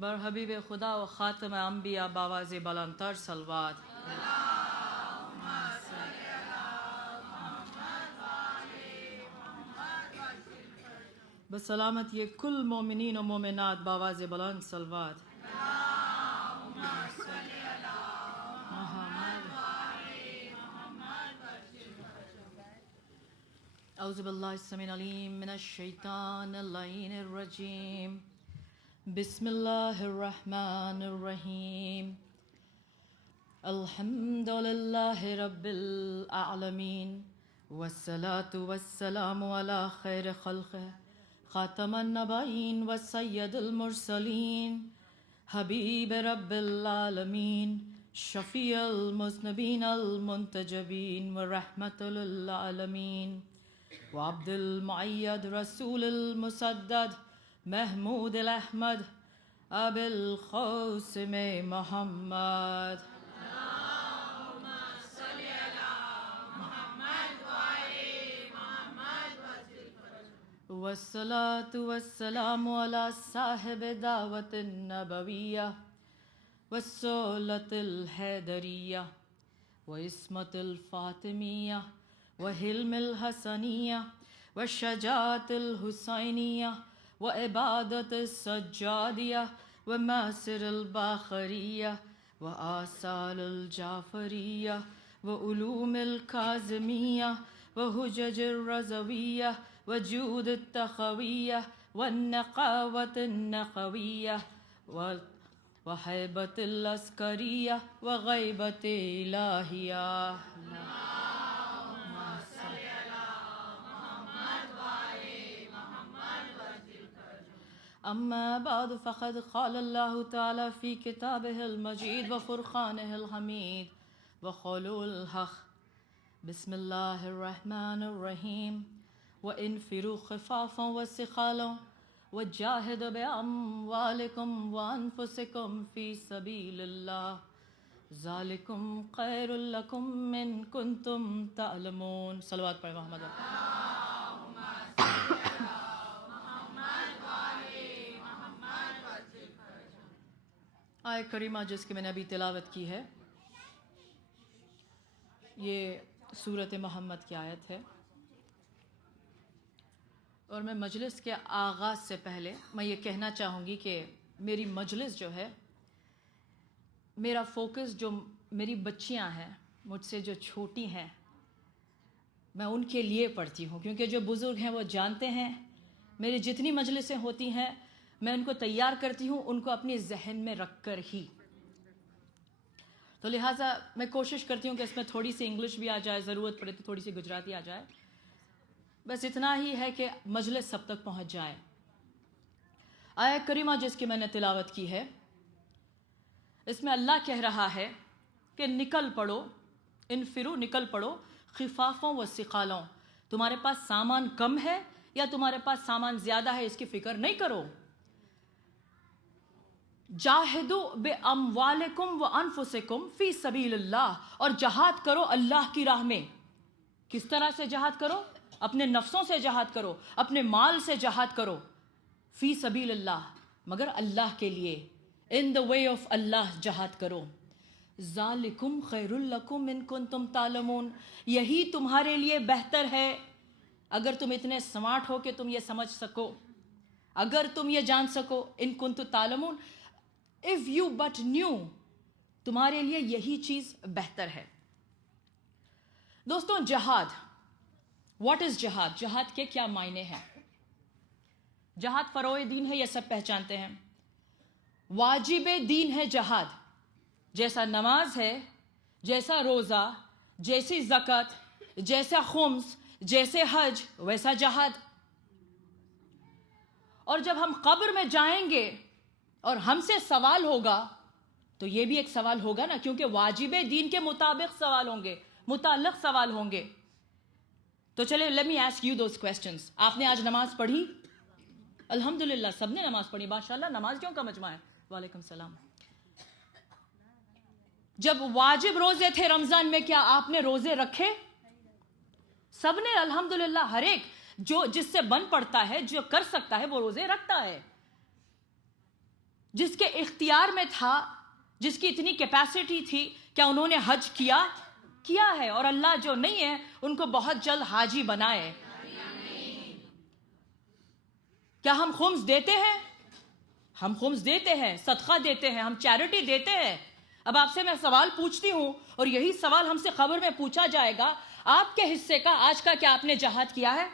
بر حبیب خدا و خاتم انبیاء باواز بلندتر صلوات. بسلامت یہ کل مومنین و مومنات باواز بلند صلوات. اعوذ باللہ السمیع العلیم من الشیطان اللعین الرجیم. بسم اللہ الرحمن الرحیم. الحمد للہ رب العالمین والصلاة والسلام علی خیر خلقہ خاتم النبیین وسید المرسلین حبیب رب العالمین شفیع المذنبین المنتجبین ورحمۃ للعالمین وعبد المعید رسول المسدد محمود الاحمد ابی القاسم محمد. والصلاة والسلام على صاحب دعوة النبوية والسولة الحيدرية وإسمة الفاطمية وحلم الحسنية والشجاعة الحسينية وعبادة السجادية وماسر الباخرية وآثار الجعفرية وعلوم الكاظمية وحجج الرضوية وجود التخوية والنقاوة النقوية وهيبة العسكرية وغيبة الإلهية. أما بعد فقد قال الله تعالى في كتابه المجيد وفرقانه الحميد وقوله الحق. بسم الله الرحمن الرحيم. وانفروا خفافا وثقالا وجاهدوا بأموالكم وأنفسكم في سبيل الله ذلكم خير لكم إن كنتم تعلمون. صلوات پڑھ محمد. آیہ کریمہ جس کی میں نے ابھی تلاوت کی ہے یہ سورۃ محمد کی آیت ہے، اور میں مجلس کے آغاز سے پہلے میں یہ کہنا چاہوں گی کہ میری مجلس جو ہے، میرا فوکس جو میری بچیاں ہیں مجھ سے جو چھوٹی ہیں میں ان کے لیے پڑھتی ہوں، کیونکہ جو بزرگ ہیں وہ جانتے ہیں میری جتنی مجلسیں ہوتی ہیں میں ان کو تیار کرتی ہوں ان کو اپنے ذہن میں رکھ کر ہی، تو لہٰذا میں کوشش کرتی ہوں کہ اس میں تھوڑی سی انگلش بھی آ جائے، ضرورت پڑے تو تھوڑی سی گجراتی آ جائے، بس اتنا ہی ہے کہ مجلس سب تک پہنچ جائے. آیہ کریمہ جس کی میں نے تلاوت کی ہے اس میں اللہ کہہ رہا ہے کہ نکل پڑو، انفرو نکل پڑو، خفافوں و ثقالوں، تمہارے پاس سامان کم ہے یا تمہارے پاس سامان زیادہ ہے اس کی فکر نہیں کرو. جاہدوا باموالکم وانفسکم فی سبیل اللہ، اور جہاد کرو اللہ کی راہ میں. کس طرح سے جہاد کرو؟ اپنے نفسوں سے جہاد کرو، اپنے مال سے جہاد کرو، فی سبیل اللہ، مگر اللہ کے لیے، ان دا وے آف اللہ جہاد کرو. ذالکم خیر لکم ان کنتم تعلمون، یہی تمہارے لیے بہتر ہے اگر تم اتنے سمارٹ ہو کہ تم یہ سمجھ سکو، اگر تم یہ جان سکو. ان کنتم تعلمون، if you but knew، تمہارے لیے یہی چیز بہتر ہے. دوستوں، جہاد، واٹ از جہاد؟ جہاد کے کیا معنی ہیں؟ جہاد فروع دین ہے، یہ سب پہچانتے ہیں. واجب دین ہے جہاد، جیسا نماز ہے، جیسا روزہ، جیسی زکوٰۃ، جیسا خمس، جیسے حج، ویسا جہاد. اور جب ہم قبر میں جائیں گے اور ہم سے سوال ہوگا تو یہ بھی ایک سوال ہوگا نا، کیونکہ واجب دین کے مطابق سوال ہوں گے، متعلق سوال ہوں گے. تو چلے let me ask you those questions. آپ نے آج نماز پڑھی؟ الحمدللہ سب نے نماز پڑھی، ماشاءاللہ. نمازیوں کا مجمع ہے. وعلیکم السلام. جب واجب روزے تھے رمضان میں کیا آپ نے روزے رکھے؟ سب نے الحمدللہ، ہر ایک جو جس سے بن پڑتا ہے، جو کر سکتا ہے وہ روزے رکھتا ہے. جس کے اختیار میں تھا, جس کی اتنی کیپیسٹی تھی, کیا انہوں نے حج کیا ہے؟ اور اللہ جو نہیں ہے ان کو بہت جلد حاجی بنائے. کیا ہم خمس دیتے ہیں؟ ہم خمس دیتے ہیں, صدقہ دیتے ہیں, ہم چیریٹی دیتے ہیں. اب آپ سے میں سوال پوچھتی ہوں, اور یہی سوال ہم سے قبر میں پوچھا جائے گا, آپ کے حصے کا آج کا کیا آپ نے جہاد کیا ہے؟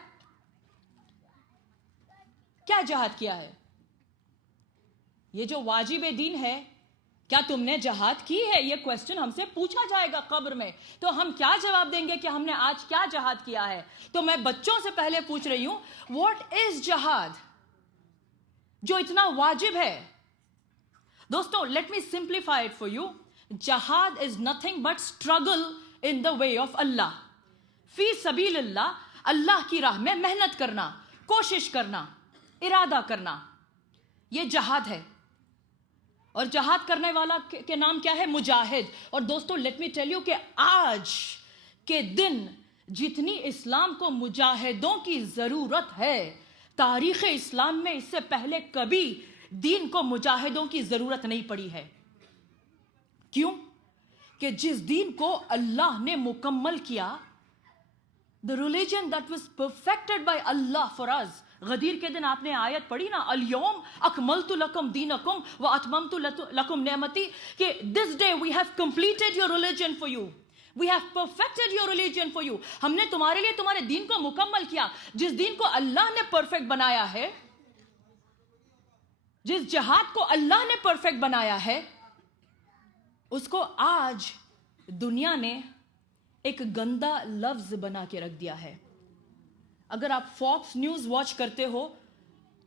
کیا جہاد کیا ہے؟ یہ جو واجب دین ہے, کیا تم نے جہاد کی ہے؟ یہ کوسچن ہم سے پوچھا جائے گا قبر میں. تو ہم کیا جواب دیں گے کہ ہم نے آج کیا جہاد کیا ہے؟ تو میں بچوں سے پہلے پوچھ رہی ہوں, واٹ از جہاد جو اتنا واجب ہے؟ دوستو, let me simplify it for you. جہاد is nothing but struggle in the way of اللہ. فی سبیل اللہ, اللہ کی راہ میں محنت کرنا, کوشش کرنا, ارادہ کرنا, یہ جہاد ہے. اور جہاد کرنے والا کے نام کیا ہے؟ مجاہد. اور دوستو, لیٹ می ٹیل یو کہ آج کے دن جتنی اسلام کو مجاہدوں کی ضرورت ہے, تاریخ اسلام میں اس سے پہلے کبھی دین کو مجاہدوں کی ضرورت نہیں پڑی ہے. کیوں؟ کہ جس دین کو اللہ نے مکمل کیا, the religion that was perfected by Allah for us. غدیر کے دن آپ نے آیت پڑھی نا, الیوم اکملت لکم دینکم واتممت لکم نعمتی, کہ this day we have completed your religion for you. We have perfected your religion for you. ہم نے تمہارے لیے تمہارے دین کو مکمل کیا. جس دین کو اللہ نے پرفیکٹ بنایا ہے, جس جہاد کو اللہ نے پرفیکٹ بنایا ہے, اس کو آج دنیا نے ایک گندا لفظ بنا کے رکھ دیا ہے. اگر آپ فاکس نیوز واچ کرتے ہو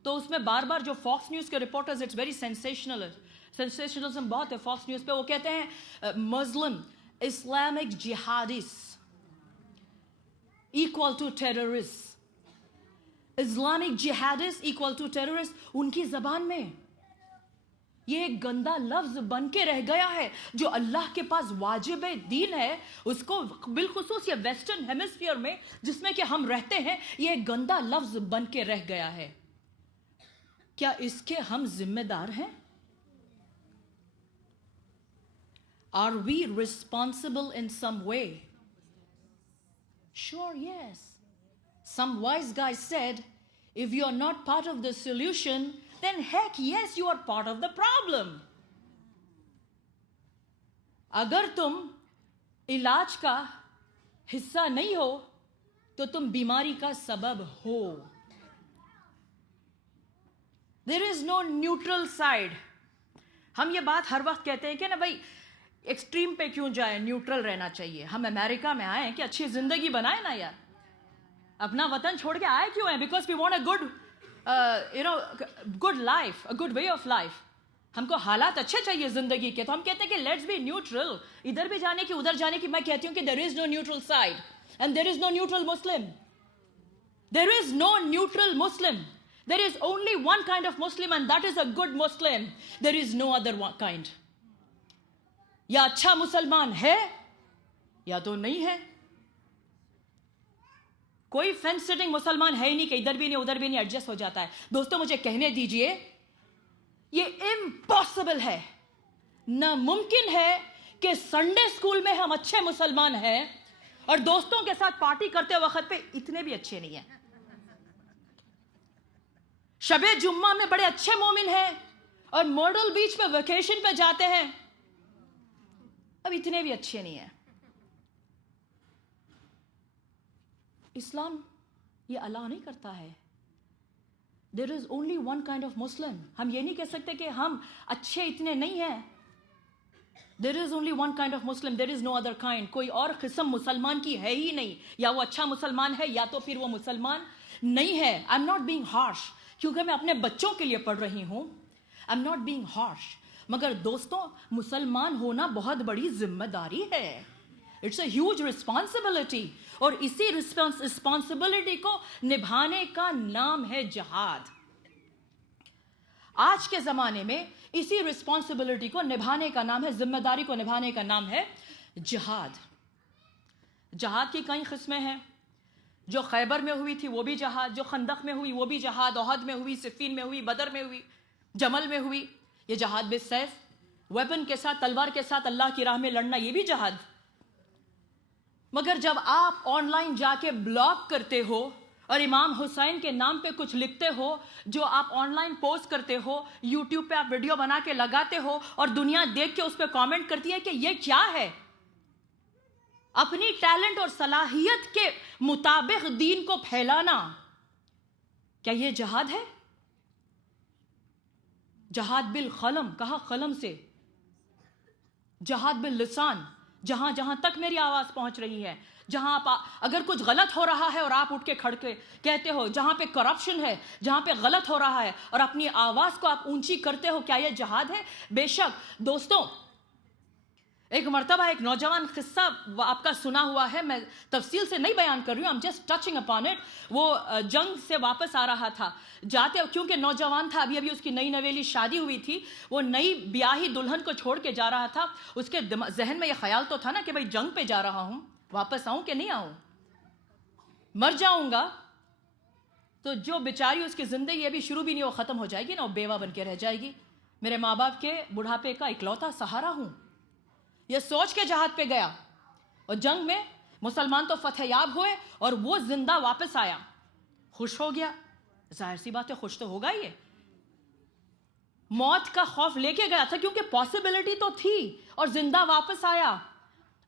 تو اس میں بار بار جو فاکس نیوز کے رپورٹرز, اٹس ویری سینسیشنلزم بہت ہے فاکس نیوز پہ. وہ کہتے ہیں مسلم Islamic جہادسٹ equal to terrorists. Islamic جہادسٹ equal to terrorists. ان کی زبان میں یہ ایک گندا لفظ بن کے رہ گیا ہے. جو اللہ کے پاس واجب دین ہے, اس کو بالخصوص یہ ویسٹرن ہیمسفیئر میں جس میں کہ ہم رہتے ہیں, یہ ایک گندا لفظ بن کے رہ گیا ہے. کیا اس کے ہم ذمہ دار ہیں؟ Are we responsible in some way? Sure, yes. Some wise guy said, if you are not part of the solution, then heck yes, you are part of the problem. اگر تم علاج کا حصہ نہیں ہو تو تم بیماری کا سبب ہو. There is no neutral side. ہم یہ بات ہر وقت کہتے ہیں کہ نا بھائی ایکسٹریم پہ کیوں جائیں, نیوٹرل رہنا چاہیے. ہم امریکہ میں آئے ہیں کہ اچھی زندگی بنائیں نا یار. اپنا وطن چھوڑ کے آئے کیوں ہیں؟ Because we want a good life, a good way of life. ہم کو حالات اچھے چاہیے زندگی کے, تو ہم کہتے ہیں کہ لیٹس بی نیوٹرل. ادھر بھی جانے کی ادھر جانے کی. میں کہتی ہوں کہ there is no neutral side and there is no neutral مسلم. دیر از نو نیوٹرل مسلم. There is only one kind of Muslim and that is a good Muslim. There is no other kind. یا اچھا مسلمان ہے یا تو نہیں ہے. کوئی فینس سٹنگ مسلمان ہے ہی نہیں کہ ادھر بھی نہیں ادھر بھی نہیں, ایڈجسٹ ہو جاتا ہے. دوستوں مجھے کہنے دیجئے, یہ امپاسبل ہے, ناممکن ہے کہ سنڈے اسکول میں ہم اچھے مسلمان ہیں اور دوستوں کے ساتھ پارٹی کرتے وقت پہ اتنے بھی اچھے نہیں ہیں. شب جمعہ میں بڑے اچھے مومن ہیں اور مارڈل بیچ پہ ویکیشن پہ جاتے ہیں, اب اتنے بھی اچھے نہیں ہیں. اسلام یہ الاؤ نہیں کرتا ہے. There is only one kind of Muslim. ہم یہ نہیں کہہ سکتے کہ ہم اچھے اتنے نہیں ہیں. There is only one kind of Muslim. There is no other kind. کوئی اور قسم مسلمان کی ہے ہی نہیں. یا وہ اچھا مسلمان ہے یا تو پھر وہ مسلمان نہیں ہے. I'm not being harsh. کیونکہ میں اپنے بچوں کے لیے پڑھ رہی ہوں. I'm not being harsh. مگر دوستوں, مسلمان ہونا بہت بڑی ذمہ داری ہے. It's a huge responsibility. اور اسی responsibility کو نبھانے کا نام ہے جہاد. آج کے زمانے میں اسی responsibility کو نبھانے کا نام ہے, ذمہ داری کو نبھانے کا نام ہے جہاد. جہاد کی کئی قسمیں ہیں. جو خیبر میں ہوئی تھی وہ بھی جہاد, جو خندق میں ہوئی وہ بھی جہاد, احد میں ہوئی, صفین میں ہوئی, بدر میں ہوئی, جمل میں ہوئی. یہ جہاد بالسیف, ویپن کے ساتھ, تلوار کے ساتھ اللہ کی راہ میں لڑنا, یہ بھی جہاد. مگر جب آپ آن لائن جا کے بلاگ کرتے ہو اور امام حسین کے نام پہ کچھ لکھتے ہو, جو آپ آن لائن پوسٹ کرتے ہو, یوٹیوب پہ آپ ویڈیو بنا کے لگاتے ہو اور دنیا دیکھ کے اس پہ کامنٹ کرتی ہے کہ یہ کیا ہے, اپنی ٹیلنٹ اور صلاحیت کے مطابق دین کو پھیلانا, کیا یہ جہاد ہے؟ جہاد بالقلم, کہا قلم سے. جہاد باللسان, جہاں جہاں تک میری آواز پہنچ رہی ہے, جہاں آپ اگر کچھ غلط ہو رہا ہے اور آپ اٹھ کے کھڑ کے کہتے ہو, جہاں پہ کرپشن ہے, جہاں پہ غلط ہو رہا ہے اور اپنی آواز کو آپ اونچی کرتے ہو, کیا یہ جہاد ہے؟ بے شک. دوستوں, ایک مرتبہ ایک نوجوان قصہ آپ کا سنا ہوا ہے, میں تفصیل سے نہیں بیان کر رہی ہوں, I'm just touching upon it. وہ جنگ سے واپس آ رہا تھا, جاتے کیونکہ نوجوان تھا, ابھی ابھی اس کی نئی نویلی شادی ہوئی تھی, وہ نئی بیاہی دلہن کو چھوڑ کے جا رہا تھا. اس کے ذہن میں یہ خیال تو تھا نا کہ بھئی جنگ پہ جا رہا ہوں, واپس آؤں کہ نہیں آؤں, مر جاؤں گا تو جو بیچاری اس کی زندگی ابھی شروع بھی نہیں وہ ختم ہو جائے گی نا, وہ بیوہ بن کے رہ جائے گی. میرے ماں باپ کے بڑھاپے کا اکلوتا سہارا ہوں, یہ سوچ کے جہاد پہ گیا, اور جنگ میں مسلمان تو فتح یاب ہوئے اور وہ زندہ واپس آیا, خوش ہو گیا. ظاہر سی بات ہے, خوش تو ہوگا ہی. موت کا خوف لے کے گیا تھا کیونکہ پاسبلٹی تو تھی, اور زندہ واپس آیا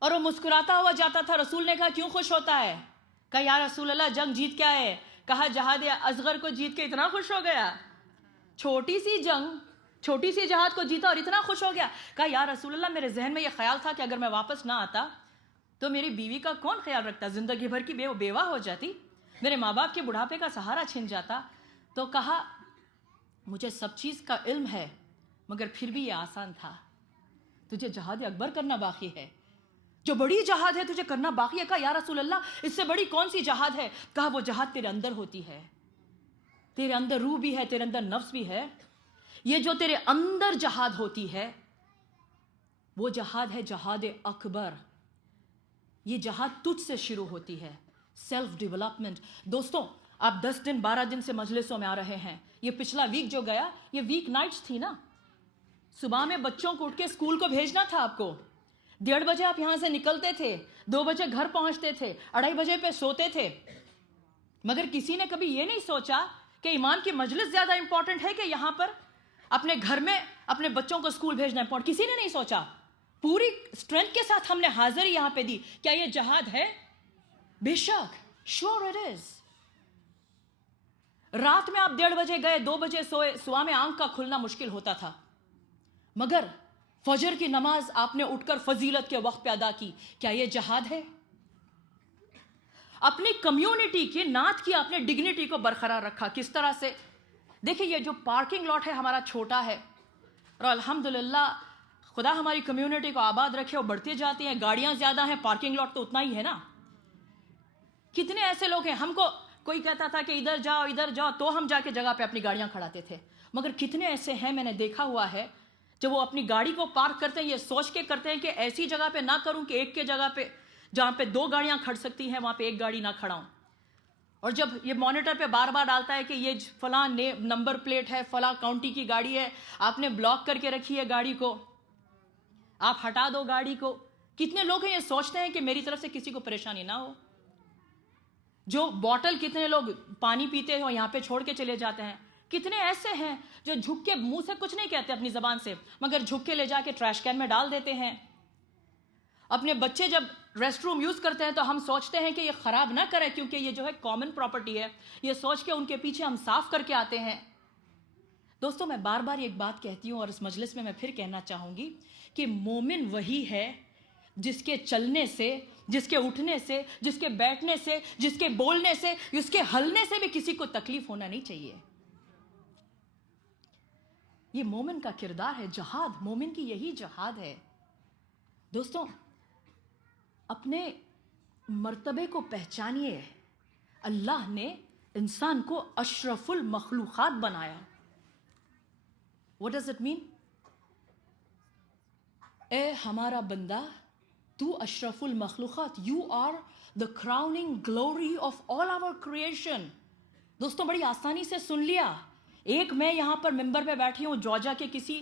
اور وہ مسکراتا ہوا جاتا تھا. رسول نے کہا کیوں خوش ہوتا ہے؟ کہا یا رسول اللہ جنگ جیت کے آئے. کہا جہاد اصغر کو جیت کے اتنا خوش ہو گیا, چھوٹی سی جنگ, چھوٹی سی جہاد کو جیتا اور اتنا خوش ہو گیا. کہا یا رسول اللہ میرے ذہن میں یہ خیال تھا کہ اگر میں واپس نہ آتا تو میری بیوی کا کون خیال رکھتا, زندگی بھر کی بیوہ ہو جاتی, میرے ماں باپ کے بڑھاپے کا سہارا چھن جاتا. تو کہا مجھے سب چیز کا علم ہے مگر پھر بھی یہ آسان تھا, تجھے جہاد اکبر کرنا باقی ہے, جو بڑی جہاد ہے تجھے کرنا باقی ہے. کہا یا رسول اللہ اس سے بڑی کون سی جہاد ہے؟ کہا وہ جہاد تیرے اندر ہوتی ہے, تیرے اندر روح بھی ہے, تیرے اندر نفس بھی ہے. یہ جو تیرے اندر جہاد ہوتی ہے وہ جہاد ہے جہاد اکبر. یہ جہاد تجھ سے شروع ہوتی ہے, سیلف ڈیولپمنٹ. دوستوں, آپ 10 دن 12 دن سے مجلسوں میں آ رہے ہیں, یہ پچھلا ویک جو گیا یہ ویک نائٹس تھی نا. صبح میں بچوں کو اٹھ کے اسکول کو بھیجنا تھا آپ کو, 1:30 بجے آپ یہاں سے نکلتے تھے, 2 بجے گھر پہنچتے تھے, 2:30 بجے پہ سوتے تھے. مگر کسی نے کبھی یہ نہیں سوچا کہ ایمان کی مجلس زیادہ امپورٹنٹ ہے کہ یہاں پر اپنے گھر میں اپنے بچوں کو اسکول بھیجنا امپورٹنٹ. کسی نے نہیں سوچا. پوری اسٹرینتھ کے ساتھ ہم نے حاضری یہاں پہ دی. کیا یہ جہاد ہے؟ بے شک, شور اٹ از. رات میں آپ 1:30 بجے گئے, 2 بجے سوئے, صبح میں آنکھ کا کھلنا مشکل ہوتا تھا, مگر فجر کی نماز آپ نے اٹھ کر فضیلت کے وقت پہ ادا کی. کیا یہ جہاد ہے؟ اپنی کمیونٹی کی, نعت کی آپ نے ڈگنیٹی کو برقرار رکھا. کس طرح سے؟ دیکھیں یہ جو پارکنگ لاٹ ہے ہمارا چھوٹا ہے, اور الحمدللہ خدا ہماری کمیونٹی کو آباد رکھے, اور بڑھتی جاتی ہیں, گاڑیاں زیادہ ہیں, پارکنگ لاٹ تو اتنا ہی ہے نا. کتنے ایسے لوگ ہیں, ہم کو کوئی کہتا تھا کہ ادھر جاؤ, تو ہم جا کے جگہ پہ اپنی گاڑیاں کھڑاتے تھے. مگر کتنے ایسے ہیں, میں نے دیکھا ہوا ہے, جب وہ اپنی گاڑی کو پارک کرتے ہیں یہ سوچ کے کرتے ہیں کہ ایسی جگہ پہ نہ کروں کہ ایک کے جگہ پہ جہاں پہ 2 گاڑیاں کھڑ سکتی ہیں وہاں پہ 1 گاڑی نہ کھڑاؤں. اور جب یہ مانیٹر پہ بار بار ڈالتا ہے کہ یہ فلاں نمبر پلیٹ ہے, فلاں کاؤنٹی کی گاڑی ہے, آپ نے بلاک کر کے رکھی ہے گاڑی کو, آپ ہٹا دو گاڑی کو. کتنے لوگ ہیں یہ سوچتے ہیں کہ میری طرف سے کسی کو پریشانی نہ ہو. جو بوٹل کتنے لوگ پانی پیتے ہیں یہاں پہ چھوڑ کے چلے جاتے ہیں. کتنے ایسے ہیں جو جھک کے منہ سے کچھ نہیں کہتے اپنی زبان سے, مگر جھک کے لے جا کے ٹریش کین میں ڈال دیتے ہیں. اپنے بچے جب ریسٹ روم یوز کرتے ہیں تو ہم سوچتے ہیں کہ یہ خراب نہ کرے کیونکہ یہ جو ہے کامن پراپرٹی ہے, یہ سوچ کے ان کے پیچھے ہم صاف کر کے آتے ہیں. دوستوں, میں بار بار ایک بات کہتی ہوں اور اس مجلس میں پھر کہنا چاہوں گی کہ مومن وہی ہے جس کے چلنے سے, جس کے اٹھنے سے, جس کے بیٹھنے سے, جس کے بولنے سے, جس کے ہلنے سے بھی کسی کو تکلیف ہونا نہیں چاہیے. یہ مومن کا کردار ہے. جہاد, مومن کی یہی جہاد ہے. دوستوں, اپنے مرتبے کو پہچانیے. اللہ نے انسان کو اشرف المخلوقات بنایا. What does it mean? اے ہمارا بندہ, تو اشرف المخلوقات, you are the crowning glory of all our creation. دوستوں, بڑی آسانی سے سن لیا. ایک میں یہاں پر ممبر پہ بیٹھی ہوں جارجیا کے کسی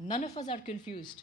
None of us are confused.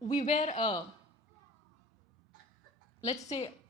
we wear let's say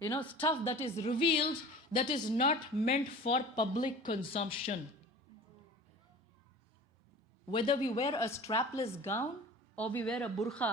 stuff that is revealed, that is not meant for public consumption. Whether we wear a strapless gown or we wear a burqa,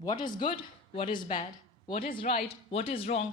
What is good, what is bad, what is right, what is wrong,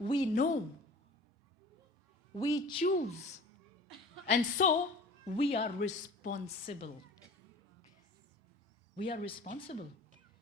We know, we choose, and so we are responsible. We are responsible.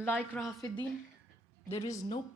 like Rafiddin, there is no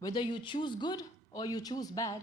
Whether you choose good or you choose bad,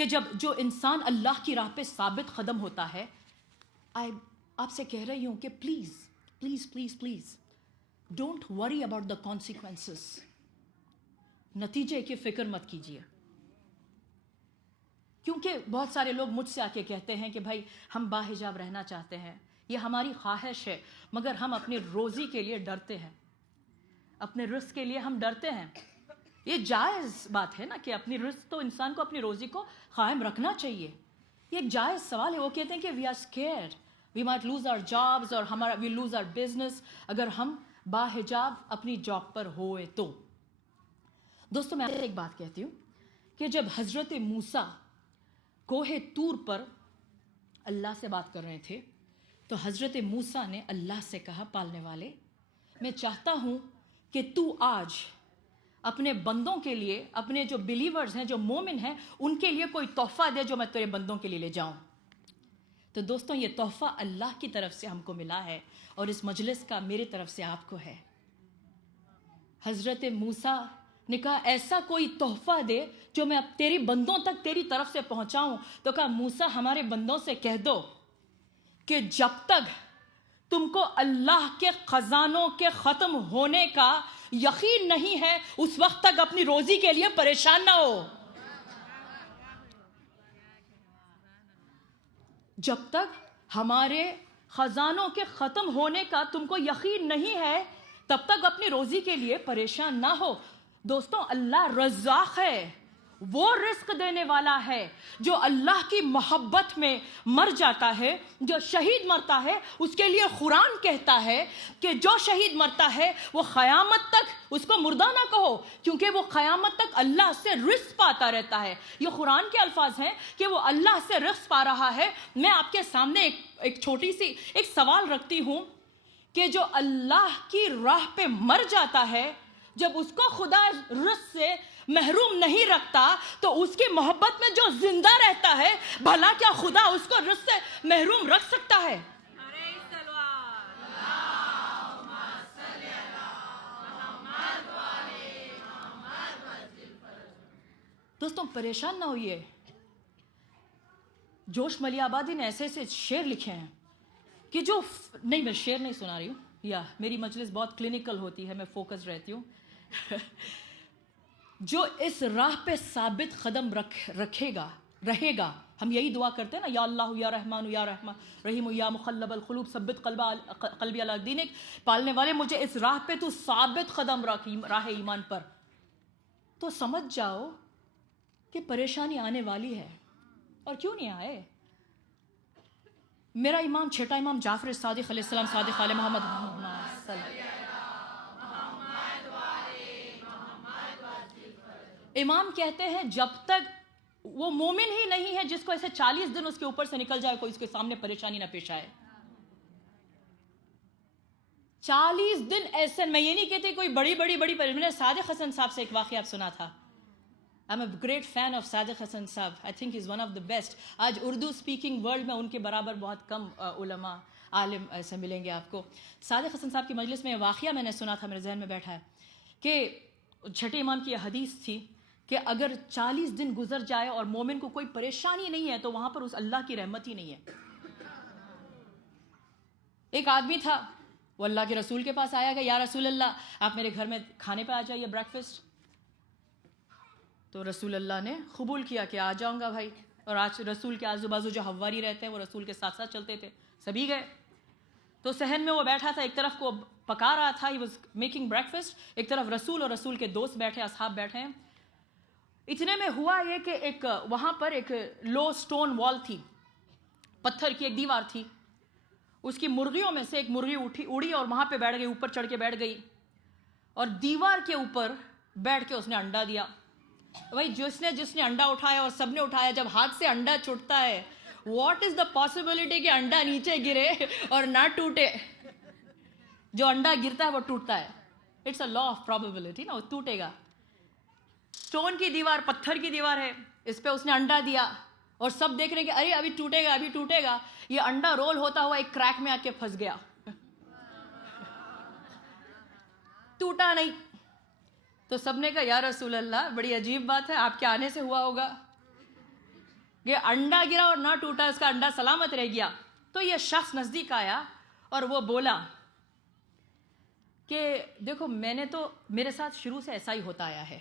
کہ جب جو انسان اللہ کی راہ پہ ثابت قدم ہوتا ہے، آپ سے کہہ رہی ہوں کہ please please please please don't worry about the consequences. نتیجے کی فکر مت کیجیے. کیونکہ بہت سارے لوگ مجھ سے آ کے کہتے ہیں کہ بھائی ہم باحجاب رہنا چاہتے ہیں، یہ ہماری خواہش ہے، مگر ہم اپنی روزی کے لیے ڈرتے ہیں، اپنے رزق کے لیے ہم ڈرتے ہیں. یہ جائز بات ہے نا کہ اپنی رزق تو انسان کو اپنی روزی کو قائم رکھنا چاہیے. یہ ایک جائز سوال ہے. وہ کہتے ہیں کہ we are scared, we might lose our jobs, اور ہمارا وی لوز آور بزنس اگر ہم باحجاب اپنی جاب پر ہوئے تو. دوستوں میں آپ سے ایک بات کہتی ہوں کہ جب حضرت موسیٰ کوہ طور پر اللہ سے بات کر رہے تھے تو حضرت موسیٰ نے اللہ سے کہا، پالنے والے میں چاہتا ہوں کہ تو آج اپنے بندوں کے لیے، اپنے جو بلیورز ہیں، جو مومن ہیں، ان کے لیے کوئی تحفہ دے جو میں تیرے بندوں کے لیے لے جاؤں. تو دوستوں یہ تحفہ اللہ کی طرف سے ہم کو ملا ہے اور اس مجلس کا میرے طرف سے آپ کو ہے. حضرت موسیٰ نے کہا ایسا کوئی تحفہ دے جو میں اب تیری بندوں تک تیری طرف سے پہنچاؤں. تو کہا موسیٰ ہمارے بندوں سے کہہ دو کہ جب تک تم کو اللہ کے خزانوں کے ختم ہونے کا یقین نہیں ہے اس وقت تک اپنی روزی کے لیے پریشان نہ ہو. جب تک ہمارے خزانوں کے ختم ہونے کا تم کو یقین نہیں ہے تب تک اپنی روزی کے لیے پریشان نہ ہو. دوستوں اللہ رزاق ہے، وہ رزق دینے والا ہے. جو اللہ کی محبت میں مر جاتا ہے، جو شہید مرتا ہے، اس کے لیے قرآن کہتا ہے کہ جو شہید مرتا ہے وہ قیامت تک اس کو مردہ نہ کہو، کیونکہ وہ قیامت تک اللہ سے رزق پاتا رہتا ہے. یہ قرآن کے الفاظ ہیں کہ وہ اللہ سے رزق پا رہا ہے. میں آپ کے سامنے ایک چھوٹی سی ایک سوال رکھتی ہوں کہ جو اللہ کی راہ پہ مر جاتا ہے، جب اس کو خدا رزق سے محروم نہیں رکھتا تو اس کی محبت میں جو زندہ رہتا ہے، بھلا کیا خدا اس کو رزق سے محروم رکھ سکتا ہے؟ دوستوں پریشان نہ ہوئیے. جوش ملی آبادی نے ایسے ایسے شعر لکھے ہیں کہ جو نہیں، میں شعر نہیں سنا رہی ہوں، یا میری مجلس بہت کلینکل ہوتی ہے، میں فوکس رہتی ہوں. جو اس راہ پہ ثابت قدم رہے گا، ہم یہی دعا کرتے ہیں نا، یا اللہ یا رحمان یا رحیم یا مقلب القلوب ثبت قلبی علی دینک. پالنے والے مجھے اس راہ پہ تو ثابت قدم رکھ، راہ ایمان پر. تو سمجھ جاؤ کہ پریشانی آنے والی ہے. اور کیوں نہیں آئے؟ میرا امام چھٹا امام جعفر صادق علیہ السلام، صادق آل محمد امام کہتے ہیں جب تک وہ مومن ہی نہیں ہے جس کو ایسے 40 دن اس کے اوپر سے نکل جائے کوئی اس کے سامنے پریشانی نہ پیش آئے. 40 دن ایسے، میں یہ نہیں کہتی کوئی بڑی میں نے صادق حسن صاحب سے ایک واقعہ آپ سنا تھا. I'm a great fan of صادق حسن صاحب. I think he's one of the best. آج اردو اسپیکنگ ورلڈ میں ان کے برابر بہت کم علماء عالم ایسے ملیں گے آپ کو. صادق حسن صاحب کی مجلس میں واقعہ میں نے سنا تھا، میرے ذہن میں بیٹھا ہے کہ چھٹے امام کی یہ حدیث تھی کہ اگر 40 دن گزر جائے اور مومن کو کوئی پریشانی نہیں ہے تو وہاں پر اس اللہ کی رحمت ہی نہیں ہے. ایک آدمی تھا، وہ اللہ کے رسول کے پاس آیا کہ یا رسول اللہ آپ میرے گھر میں کھانے پہ آ جائیے، بریکفسٹ. تو رسول اللہ نے قبول کیا کہ آ جاؤں گا بھائی. اور آج رسول کے آزو بازو جو حواری رہتے ہیں وہ رسول کے ساتھ ساتھ چلتے تھے، سبھی گئے. تو صحن میں وہ بیٹھا تھا، ایک طرف کو پکا رہا تھا، ہی واز میکنگ بریکفسٹ، ایک طرف رسول اور رسول کے دوست بیٹھے، اصحاب بیٹھے ہیں. اتنے میں ہوا یہ کہ ایک وہاں پر ایک لو سٹون وال تھی، پتھر کی ایک دیوار تھی. اس کی مرغیوں میں سے ایک مرغی اڑی اور وہاں پہ بیٹھ گئی، اوپر چڑھ کے بیٹھ گئی اور دیوار کے اوپر بیٹھ کے اس نے انڈا دیا. بھائی جس نے انڈا اٹھایا اور سب نے اٹھایا، جب ہاتھ سے انڈا چھوٹتا ہے، واٹ از دا پاسبلٹی کہ انڈا نیچے گرے اور نہ ٹوٹے؟ جو انڈا گرتا ہے وہ ٹوٹتا ہے، it's a law of probability نا، وہ ٹوٹے گا. اسٹون کی دیوار، پتھر کی دیوار ہے، اس پہ اس نے انڈا دیا اور سب دیکھ رہے کہ ارے ابھی ٹوٹے گا ابھی ٹوٹے گا. یہ انڈا رول ہوتا ہوا ایک کریک میں آ کے پھنس گیا، ٹوٹا نہیں. تو سب نے کہا یا رسول اللہ بڑی عجیب بات ہے، آپ کے آنے سے ہوا ہوگا. کہ انڈا گرا اور نہ ٹوٹا، اس کا انڈا سلامت رہ گیا. تو یہ شخص نزدیک آیا اور وہ بولا کہ دیکھو میں نے تو، میرے ساتھ شروع سے ایسا ہی ہوتا آیا ہے،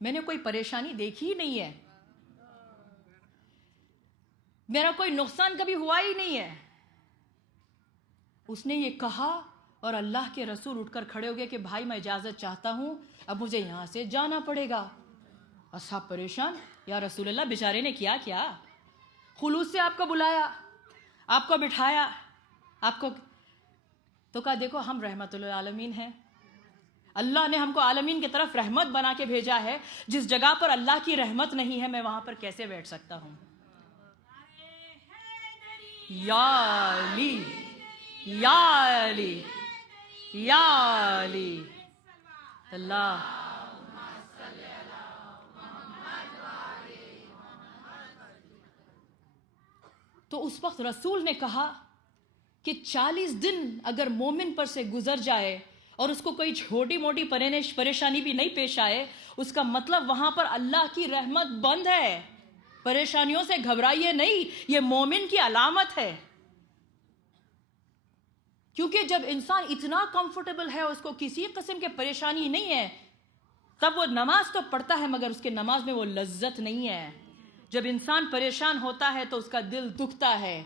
میں نے کوئی پریشانی دیکھی ہی نہیں ہے، میرا کوئی نقصان کبھی ہوا ہی نہیں ہے. اس نے یہ کہا اور اللہ کے رسول اٹھ کر کھڑے ہو گئے کہ بھائی میں اجازت چاہتا ہوں، اب مجھے یہاں سے جانا پڑے گا. اصحاب پریشان، یا رسول اللہ بیچارے نے کیا خلوص سے آپ کو بلایا، آپ کو بٹھایا، آپ کو تو کہا دیکھو ہم رحمت للعالمین ہیں، اللہ نے ہم کو عالمین کی طرف رحمت بنا کے بھیجا ہے، جس جگہ پر اللہ کی رحمت نہیں ہے میں وہاں پر کیسے بیٹھ سکتا ہوں. یا علی یا علی یا علی اللہ. تو اس وقت رسول نے کہا کہ 40 دن اگر مومن پر سے گزر جائے اور اس کو کوئی چھوٹی موٹی پریشانی بھی نہیں پیش آئے، اس کا مطلب وہاں پر اللہ کی رحمت بند ہے. پریشانیوں سے گھبرائیے نہیں، یہ مومن کی علامت ہے. کیونکہ جب انسان اتنا کمفرٹیبل ہے، اس کو کسی قسم کے پریشانی نہیں ہے، تب وہ نماز تو پڑھتا ہے مگر اس کے نماز میں وہ لذت نہیں ہے. جب انسان پریشان ہوتا ہے تو اس کا دل دکھتا ہے،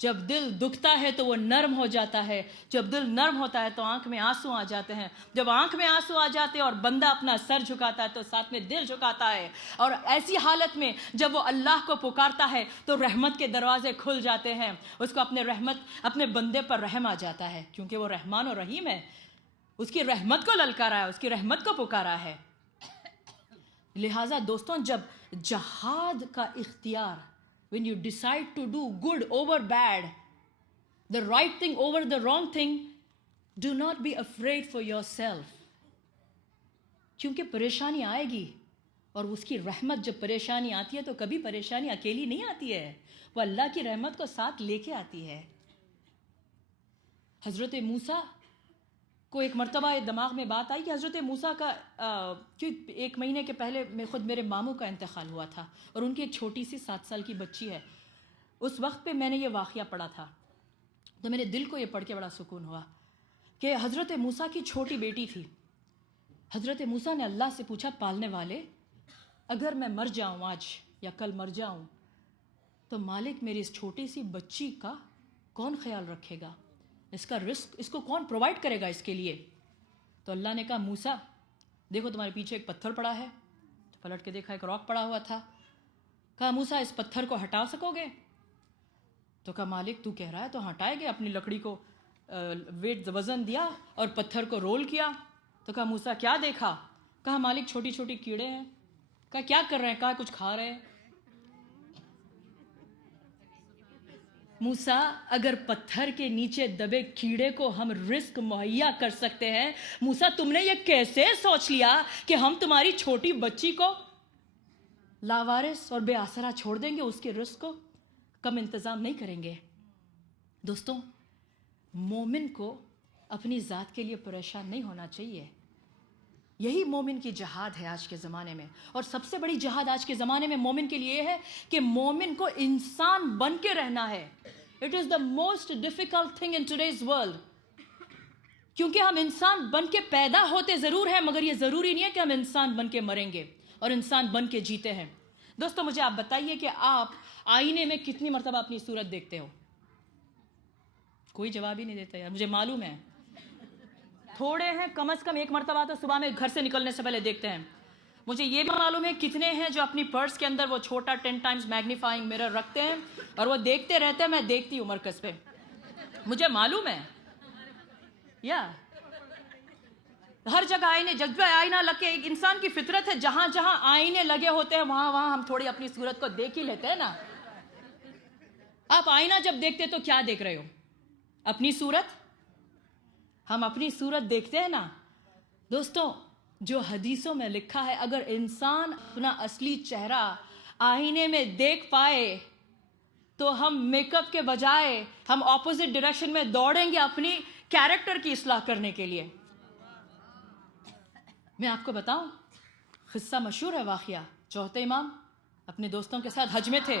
جب دل دکھتا ہے تو وہ نرم ہو جاتا ہے، جب دل نرم ہوتا ہے تو آنکھ میں آنسو آ جاتے ہیں، جب آنکھ میں آنسو آ جاتے ہیں اور بندہ اپنا سر جھکاتا ہے تو ساتھ میں دل جھکاتا ہے، اور ایسی حالت میں جب وہ اللہ کو پکارتا ہے تو رحمت کے دروازے کھل جاتے ہیں، اس کو اپنے بندے پر رحم آ جاتا ہے، کیونکہ وہ رحمان و رحیم ہے، اس کی رحمت کو للکارا ہے، اس کی رحمت کو پکارا ہے. لہٰذا دوستوں، جب جہاد کا اختیار، when you decide to do good over bad, the right thing over the wrong thing, do not be afraid for yourself. کیونکہ پریشانی آئے گی، اور اس کی رحمت جب پریشانی آتی ہے تو کبھی پریشانی اکیلی نہیں آتی ہے، وہ اللہ کی رحمت کو ساتھ لے کے آتی ہے. حضرت موسیٰ کو ایک مرتبہ دماغ میں بات آئی کہ حضرت موسیٰ کا 1 مہینے کے پہلے میں خود میرے ماموں کا انتقال ہوا تھا، اور ان کی ایک چھوٹی سی 7 سال کی بچی ہے. اس وقت پہ میں نے یہ واقعہ پڑھا تھا تو میرے دل کو یہ پڑھ کے بڑا سکون ہوا کہ حضرت موسیٰ کی چھوٹی بیٹی تھی. حضرت موسیٰ نے اللہ سے پوچھا، پالنے والے اگر میں مر جاؤں آج یا کل مر جاؤں تو مالک میری اس چھوٹی سی بچی کا کون خیال رکھے گا، اس کا رزق اس کو کون پرووائڈ کرے گا اس کے لیے؟ تو اللہ نے کہا موسیٰ دیکھو تمہارے پیچھے ایک پتھر پڑا ہے. تو پلٹ کے دیکھا ایک راک پڑا ہوا تھا. کہا موسیٰ اس پتھر کو ہٹا سکو گے؟ تو کہا مالک تو کہہ رہا ہے تو ہٹائے گے. اپنی لکڑی کو ویٹ وزن دیا اور پتھر کو رول کیا. تو کہا موسیٰ کیا دیکھا؟ کہا مالک چھوٹی چھوٹی کیڑے ہیں. کہا کیا کر رہے ہیں؟ کہا کچھ کھا رہے ہیں. موسیٰ اگر پتھر کے نیچے دبے کیڑے کو ہم رزق مہیا کر سکتے ہیں، موسیٰ تم نے یہ کیسے سوچ لیا کہ ہم تمہاری چھوٹی بچی کو لاوارث اور بے آسرا چھوڑ دیں گے، اس کے رزق کو کم انتظام نہیں کریں گے؟ دوستوں، مومن کو اپنی ذات کے لیے پریشان نہیں ہونا چاہیے. یہی مومن کی جہاد ہے آج کے زمانے میں، اور سب سے بڑی جہاد آج کے زمانے میں مومن کے لیے ہے کہ مومن کو انسان بن کے رہنا ہے. It is the most difficult thing in today's world. کیونکہ ہم انسان بن کے پیدا ہوتے ضرور ہیں مگر یہ ضروری نہیں ہے کہ ہم انسان بن کے مریں گے اور انسان بن کے جیتے ہیں. دوستو مجھے آپ بتائیے کہ آپ آئینے میں کتنی مرتبہ اپنی صورت دیکھتے ہو؟ کوئی جواب ہی نہیں دیتا یار، مجھے معلوم ہے تھوڑے ہیں، کم از کم 1 مرتبہ تو صبح میں گھر سے نکلنے سے پہلے دیکھتے ہیں. مجھے یہ بھی معلوم ہے کتنے ہیں جو اپنی پرس کے اندر وہ چھوٹا 10 ٹائمز میگنیفائنگ مرر رکھتے ہیں اور وہ دیکھتے رہتے ہیں. میں دیکھتی ہوں مرکز پہ، مجھے معلوم ہے یا ہر جگہ آئینے، جب بھی آئینہ لگ کے، ایک انسان کی فطرت ہے جہاں جہاں آئینے لگے ہوتے ہیں وہاں ہم تھوڑی اپنی صورت کو دیکھ ہی لیتے ہیں نا. آپ آئینہ جب دیکھتے تو کیا دیکھ رہے ہو؟ اپنی صورت. ہم اپنی صورت دیکھتے ہیں نا دوستوں. جو حدیثوں میں لکھا ہے اگر انسان اپنا اصلی چہرہ آئینے میں دیکھ پائے تو ہم میک اپ کے بجائے ہم اپوزٹ ڈائریکشن میں دوڑیں گے اپنی کیریکٹر کی اصلاح کرنے کے لیے. میں آپ کو بتاؤں قصہ مشہور ہے واقعہ. چوتھے امام اپنے دوستوں کے ساتھ حج میں تھے.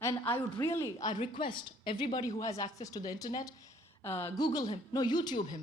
And I request everybody who has access to the internet, YouTube him.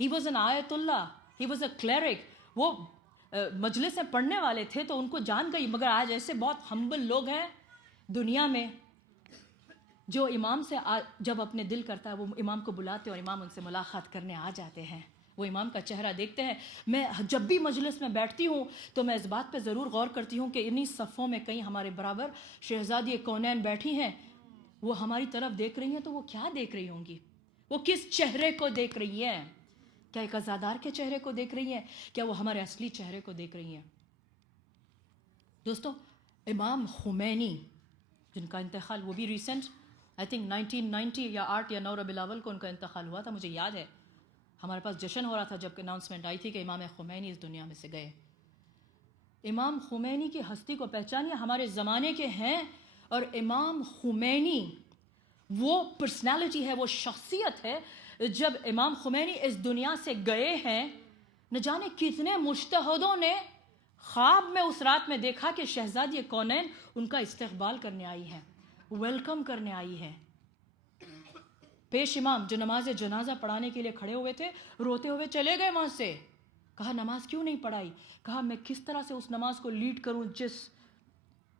He was an ayatullah, he was a cleric. وہ مجلس میں پڑھنے والے تھے تو ان کو جان گئی. مگر آج ایسے بہت ہمبل لوگ ہیں دنیا میں جو امام سے جب اپنے دل کرتا ہے وہ امام کو بلاتے اور امام ان سے ملاقات کرنے آ جاتے ہیں, وہ امام کا چہرہ دیکھتے ہیں. میں جب بھی مجلس میں بیٹھتی ہوں تو میں اس بات پہ ضرور غور کرتی ہوں کہ انہی صفوں میں کہیں ہمارے برابر شہزادی کونین بیٹھی ہیں, وہ ہماری طرف دیکھ رہی ہیں تو وہ کیا دیکھ رہی ہوں گی؟ وہ کس چہرے کو دیکھ رہی ہیں؟ کیا ایک عزادار کے چہرے کو دیکھ رہی ہیں؟ کیا وہ ہمارے اصلی چہرے کو دیکھ رہی ہیں؟ دوستو, امام خمینی جن کا انتقال وہ بھی ریسنٹ آئی تھنک 1990 یا 8 یا 9 ربیع الاول کو ان کا انتقال ہوا تھا. مجھے یاد ہے ہمارے پاس جشن ہو رہا تھا جب کہ اناؤنسمنٹ آئی تھی کہ امام خمینی اس دنیا میں سے گئے. امام خمینی کی ہستی کو پہچانیے, ہمارے زمانے کے ہیں. اور امام خمینی وہ پرسنالٹی ہے, وہ شخصیت ہے. جب امام خمینی اس دنیا سے گئے ہیں, نہ جانے کتنے مجتہدوں نے خواب میں اس رات میں دیکھا کہ شہزادی کونین ان کا استقبال کرنے آئی ہیں, ویلکم کرنے آئی ہے. پیش امام جو نماز جنازہ پڑھانے کے لیے کھڑے ہوئے تھے روتے ہوئے چلے گئے وہاں سے. کہا نماز کیوں نہیں پڑھائی؟ کہا میں کس طرح سے اس نماز کو لیڈ کروں جس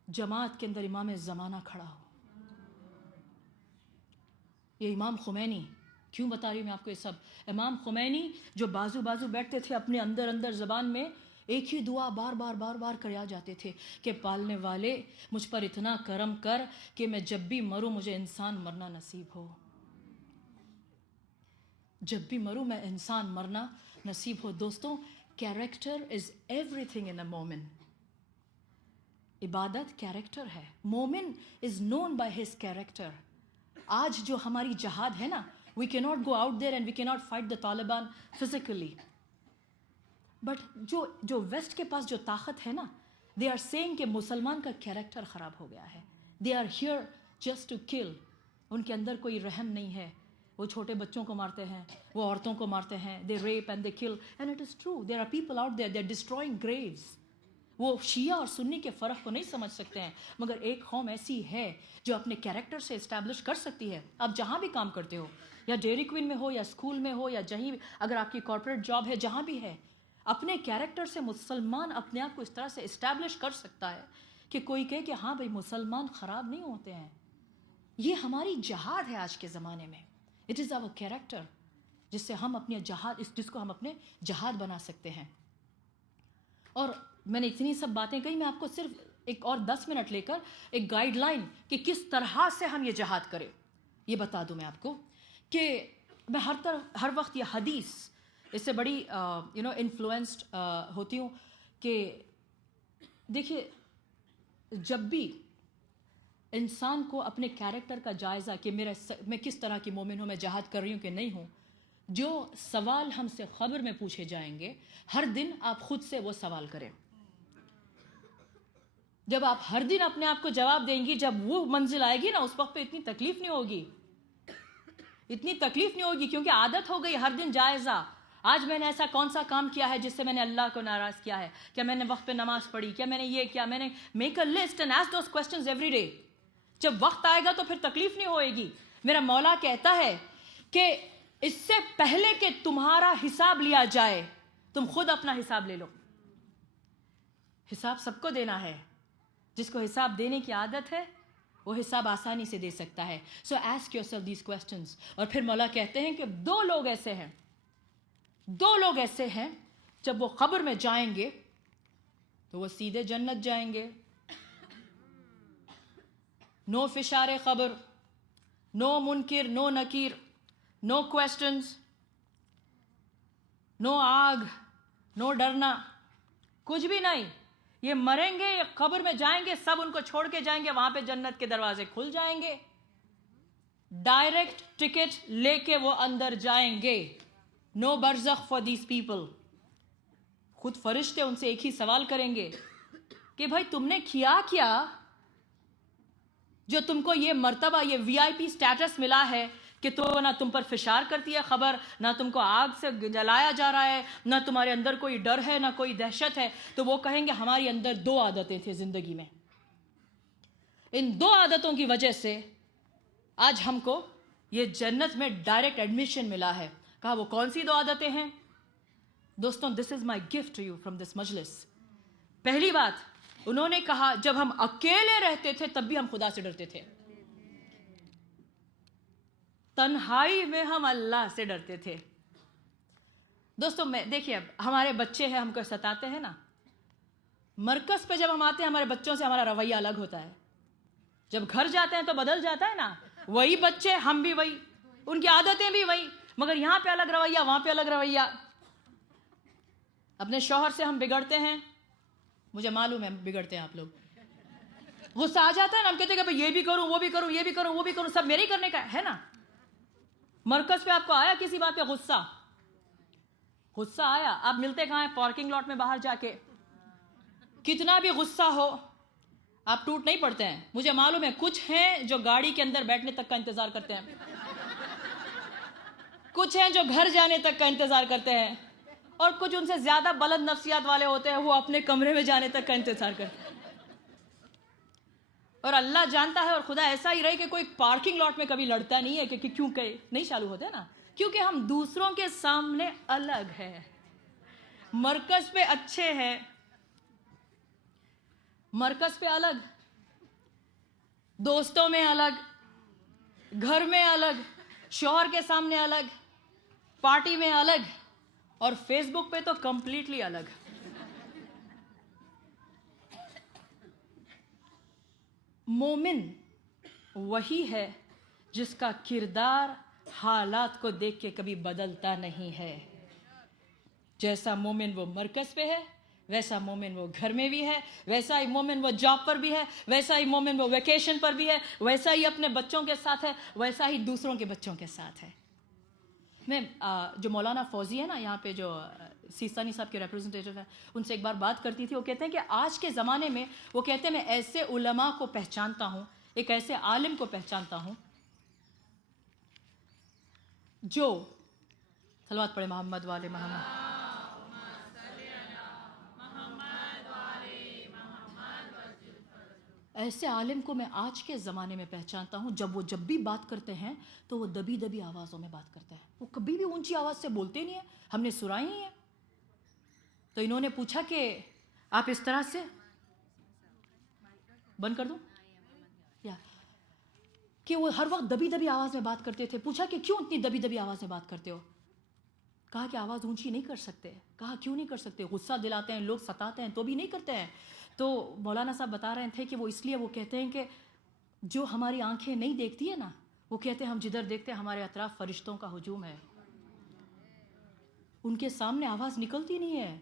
جماعت کے اندر امام زمانہ کھڑا ہو. یہ امام خمینی. کیوں بتا رہی ہوں میں آپ کو یہ سب؟ امام خمینی جو بازو بازو بیٹھتے تھے اپنے اندر زبان میں ایک ہی دعا بار بار کریا جاتے تھے کہ پالنے والے مجھ پر اتنا کرم کر کہ میں جب بھی مروں مجھے انسان مرنا نصیب ہو. جب بھی مروں میں انسان مرنا نصیب ہو. دوستوں, character is every thing in اے مومن. عبادت کیریکٹر ہے. مومن از نون بائی ہز کیریکٹر. آج جو ہماری جہاد ہے نا, we cannot go out there and we cannot fight the Taliban physically. But جو ویسٹ کے پاس جو طاقت ہے نا, they are saying کہ مسلمان کا کیریکٹر خراب ہو گیا ہے. They are here just to kill. ان کے اندر کوئی رحم نہیں ہے. وہ چھوٹے بچوں کو مارتے ہیں, وہ عورتوں کو مارتے ہیں. They rape and they kill. And it is true. There are people out there, they are destroying graves. وہ شیعہ اور سنی کے فرق کو نہیں سمجھ سکتے ہیں, مگر ایک قوم ایسی ہے جو اپنے کیریکٹر سے اسٹیبلش کر سکتی ہے. آپ جہاں بھی کام کرتے ہو, یا ڈیری کوئن میں ہو یا اسکول میں ہو یا جہیں, اگر آپ کی کارپوریٹ جاب ہے, جہاں بھی ہے, اپنے کیریکٹر سے مسلمان اپنے آپ کو اس طرح سے اسٹیبلش کر سکتا ہے کہ کوئی کہے کہ ہاں بھائی مسلمان خراب نہیں ہوتے ہیں. یہ ہماری جہاد ہے آج کے زمانے میں. اٹ از آور کیریکٹر جس سے ہم اپنے جہاد, جس کو ہم اپنے جہاد بنا سکتے ہیں. اور میں نے اتنی سب باتیں کہی, میں آپ کو صرف ایک اور 10 منٹ لے کر ایک گائیڈ لائن کہ کس طرح سے ہم یہ جہاد کریں یہ بتا دوں میں آپ کو. کہ میں ہر وقت یہ حدیث اس سے بڑی انفلوئنسڈ ہوتی ہوں کہ دیکھیے, جب بھی انسان کو اپنے کیریکٹر کا جائزہ کہ میں کس طرح کی مومن ہوں, میں جہاد کر رہی ہوں کہ نہیں ہوں, جو سوال ہم سے قبر میں پوچھے جائیں گے ہر دن آپ خود سے وہ سوال کریں. جب آپ ہر دن اپنے آپ کو جواب دیں گی, جب وہ منزل آئے گی نا, اس وقت پہ اتنی تکلیف نہیں ہوگی, کیونکہ عادت ہو گئی ہر دن جائزہ. آج میں نے ایسا کون سا کام کیا ہے جس سے میں نے اللہ کو ناراض کیا ہے؟ کیا میں نے وقت پہ نماز پڑھی؟ کیا میں نے یہ کیا؟ میں نے make a list and ask those questions every day. جب وقت آئے گا تو پھر تکلیف نہیں ہوئے گی. میرا مولا کہتا ہے کہ اس سے پہلے کہ تمہارا حساب لیا جائے تم خود اپنا حساب لے لو. حساب سب کو دینا ہے. جس کو حساب دینے کی عادت ہے وہ حساب آسانی سے دے سکتا ہے. So ask yourself these questions. اور پھر مولا کہتے ہیں کہ دو لوگ ایسے ہیں جب وہ قبر میں جائیں گے تو وہ سیدھے جنت جائیں گے. نو فشار قبر, نو منکر, نو نکیر, نو کوسچنز, نو آگ, نو ڈرنا, کچھ بھی نہیں. یہ مریں گے, یہ قبر میں جائیں گے, سب ان کو چھوڑ کے جائیں گے, وہاں پہ جنت کے دروازے کھل جائیں گے, ڈائریکٹ ٹکٹ لے کے وہ اندر جائیں گے. نو برزخ فار دیز پیپل. خود فرشتے ان سے ایک ہی سوال کریں گے کہ بھائی تم نے کیا جو تم کو یہ مرتبہ, یہ VIP سٹیٹس ملا ہے کہ تو نہ تم پر فشار کرتی ہے خبر, نہ تم کو آگ سے جلایا جا رہا ہے, نہ تمہارے اندر کوئی ڈر ہے, نہ کوئی دہشت ہے. تو وہ کہیں گے ہماری اندر 2 عادتیں تھیں زندگی میں, ان 2 عادتوں کی وجہ سے آج ہم کو یہ جنت میں ڈائریکٹ ایڈمیشن ملا ہے. کہا وہ کون سی 2 عادتیں ہیں؟ دوستوں this is my gift to you from this مجلس. پہلی بات انہوں نے کہا جب ہم اکیلے رہتے تھے تب بھی ہم خدا سے ڈرتے تھے. تنہائی میں ہم اللہ سے ڈرتے تھے. دوستوں میں دیکھیے اب ہمارے بچے ہیں ہم کو ستاتے ہیں نا. مرکز پہ جب ہم آتے ہیں ہمارے بچوں سے ہمارا رویہ الگ ہوتا ہے. جب گھر جاتے ہیں تو بدل جاتا ہے نا. وہی بچے ہم بھی وہی, ان کی عادتیں بھی وہی, مگر یہاں پہ الگ رویہ وہاں پہ الگ رویہ. اپنے شوہر سے ہم بگڑتے ہیں, مجھے معلوم ہے بگڑتے ہیں آپ لوگ. غصہ آ جاتا ہے نا, ہم کہتے ہیں کہ یہ بھی کروں وہ بھی کروں یہ بھی کروں وہ بھی کروں, سب میرے ہی کرنے کا ہے نا. مرکز پہ آپ کو آیا کسی بات پہ غصہ آیا, آپ ملتے کہاں ہیں؟ پارکنگ لاٹ میں باہر جا کے. کتنا بھی غصہ ہو آپ ٹوٹ نہیں پڑتے ہیں. مجھے معلوم ہے کچھ ہیں جو گاڑی کے اندر بیٹھنے تک کا انتظار کرتے ہیں, کچھ ہیں جو گھر جانے تک کا انتظار کرتے ہیں, اور کچھ ان سے زیادہ بلند نفسیات والے ہوتے ہیں وہ اپنے کمرے میں جانے تک کا انتظار کرتے ہیں. اور اللہ جانتا ہے اور خدا ایسا ہی رہے کہ کوئی پارکنگ لاٹ میں کبھی لڑتا نہیں ہے کہ کیوں کہ نہیں چالو ہوتے نا, کیونکہ ہم دوسروں کے سامنے الگ ہیں, مرکز پہ اچھے ہیں, مرکز پہ الگ, دوستوں میں الگ, گھر میں الگ, شوہر کے سامنے الگ, پارٹی میں الگ, اور فیس بک پہ تو کمپلیٹلی الگ. مومن وہی ہے جس کا کردار حالات کو دیکھ کے کبھی بدلتا نہیں ہے. جیسا مومن وہ مرکز پہ ہے ویسا مومن وہ گھر میں بھی ہے, ویسا ہی مومن وہ جاب پر بھی ہے, ویسا ہی مومن وہ ویکیشن پر بھی ہے, ویسا ہی اپنے بچوں کے ساتھ ہے, ویسا ہی دوسروں کے بچوں کے ساتھ ہے. میں جو مولانا فوزی ہے نا یہاں پہ جو سیستانی صاحب کے ریپرزنٹیٹیو ہیں, ان سے ایک بار بات کرتی تھی. وہ کہتے ہیں کہ آج کے زمانے میں وہ کہتے ہیں میں ایسے علماء کو پہچانتا ہوں, ایک ایسے عالم کو پہچانتا ہوں جو صلوات پڑھے محمد والے محمد, ایسے عالم کو میں آج کے زمانے میں پہچانتا ہوں جب بھی بات کرتے ہیں تو وہ دبی دبی آوازوں میں بات کرتے ہیں. وہ کبھی بھی اونچی آواز سے بولتے نہیں ہیں, ہم نے سنا ہی نہیں ہے. تو انہوں نے پوچھا کہ آپ اس طرح سے بند کر دوں یا کہ وہ ہر وقت دبی دبی آواز میں بات کرتے تھے. پوچھا کہ کیوں اتنی دبی دبی آواز میں بات کرتے ہو؟ کہا کہ آواز اونچی نہیں کر سکتے. کہا کیوں نہیں کر سکتے؟ غصہ دلاتے ہیں, لوگ ستاتے ہیں تو بھی نہیں کرتے ہیں. تو مولانا صاحب بتا رہے تھے کہ وہ اس لیے وہ کہتے ہیں کہ جو ہماری آنکھیں نہیں دیکھتی ہے نا, وہ کہتے ہیں ہم جدھر دیکھتے ہیں ہمارے اطراف فرشتوں کا ہجوم ہے, ان کے سامنے آواز نکلتی نہیں ہے.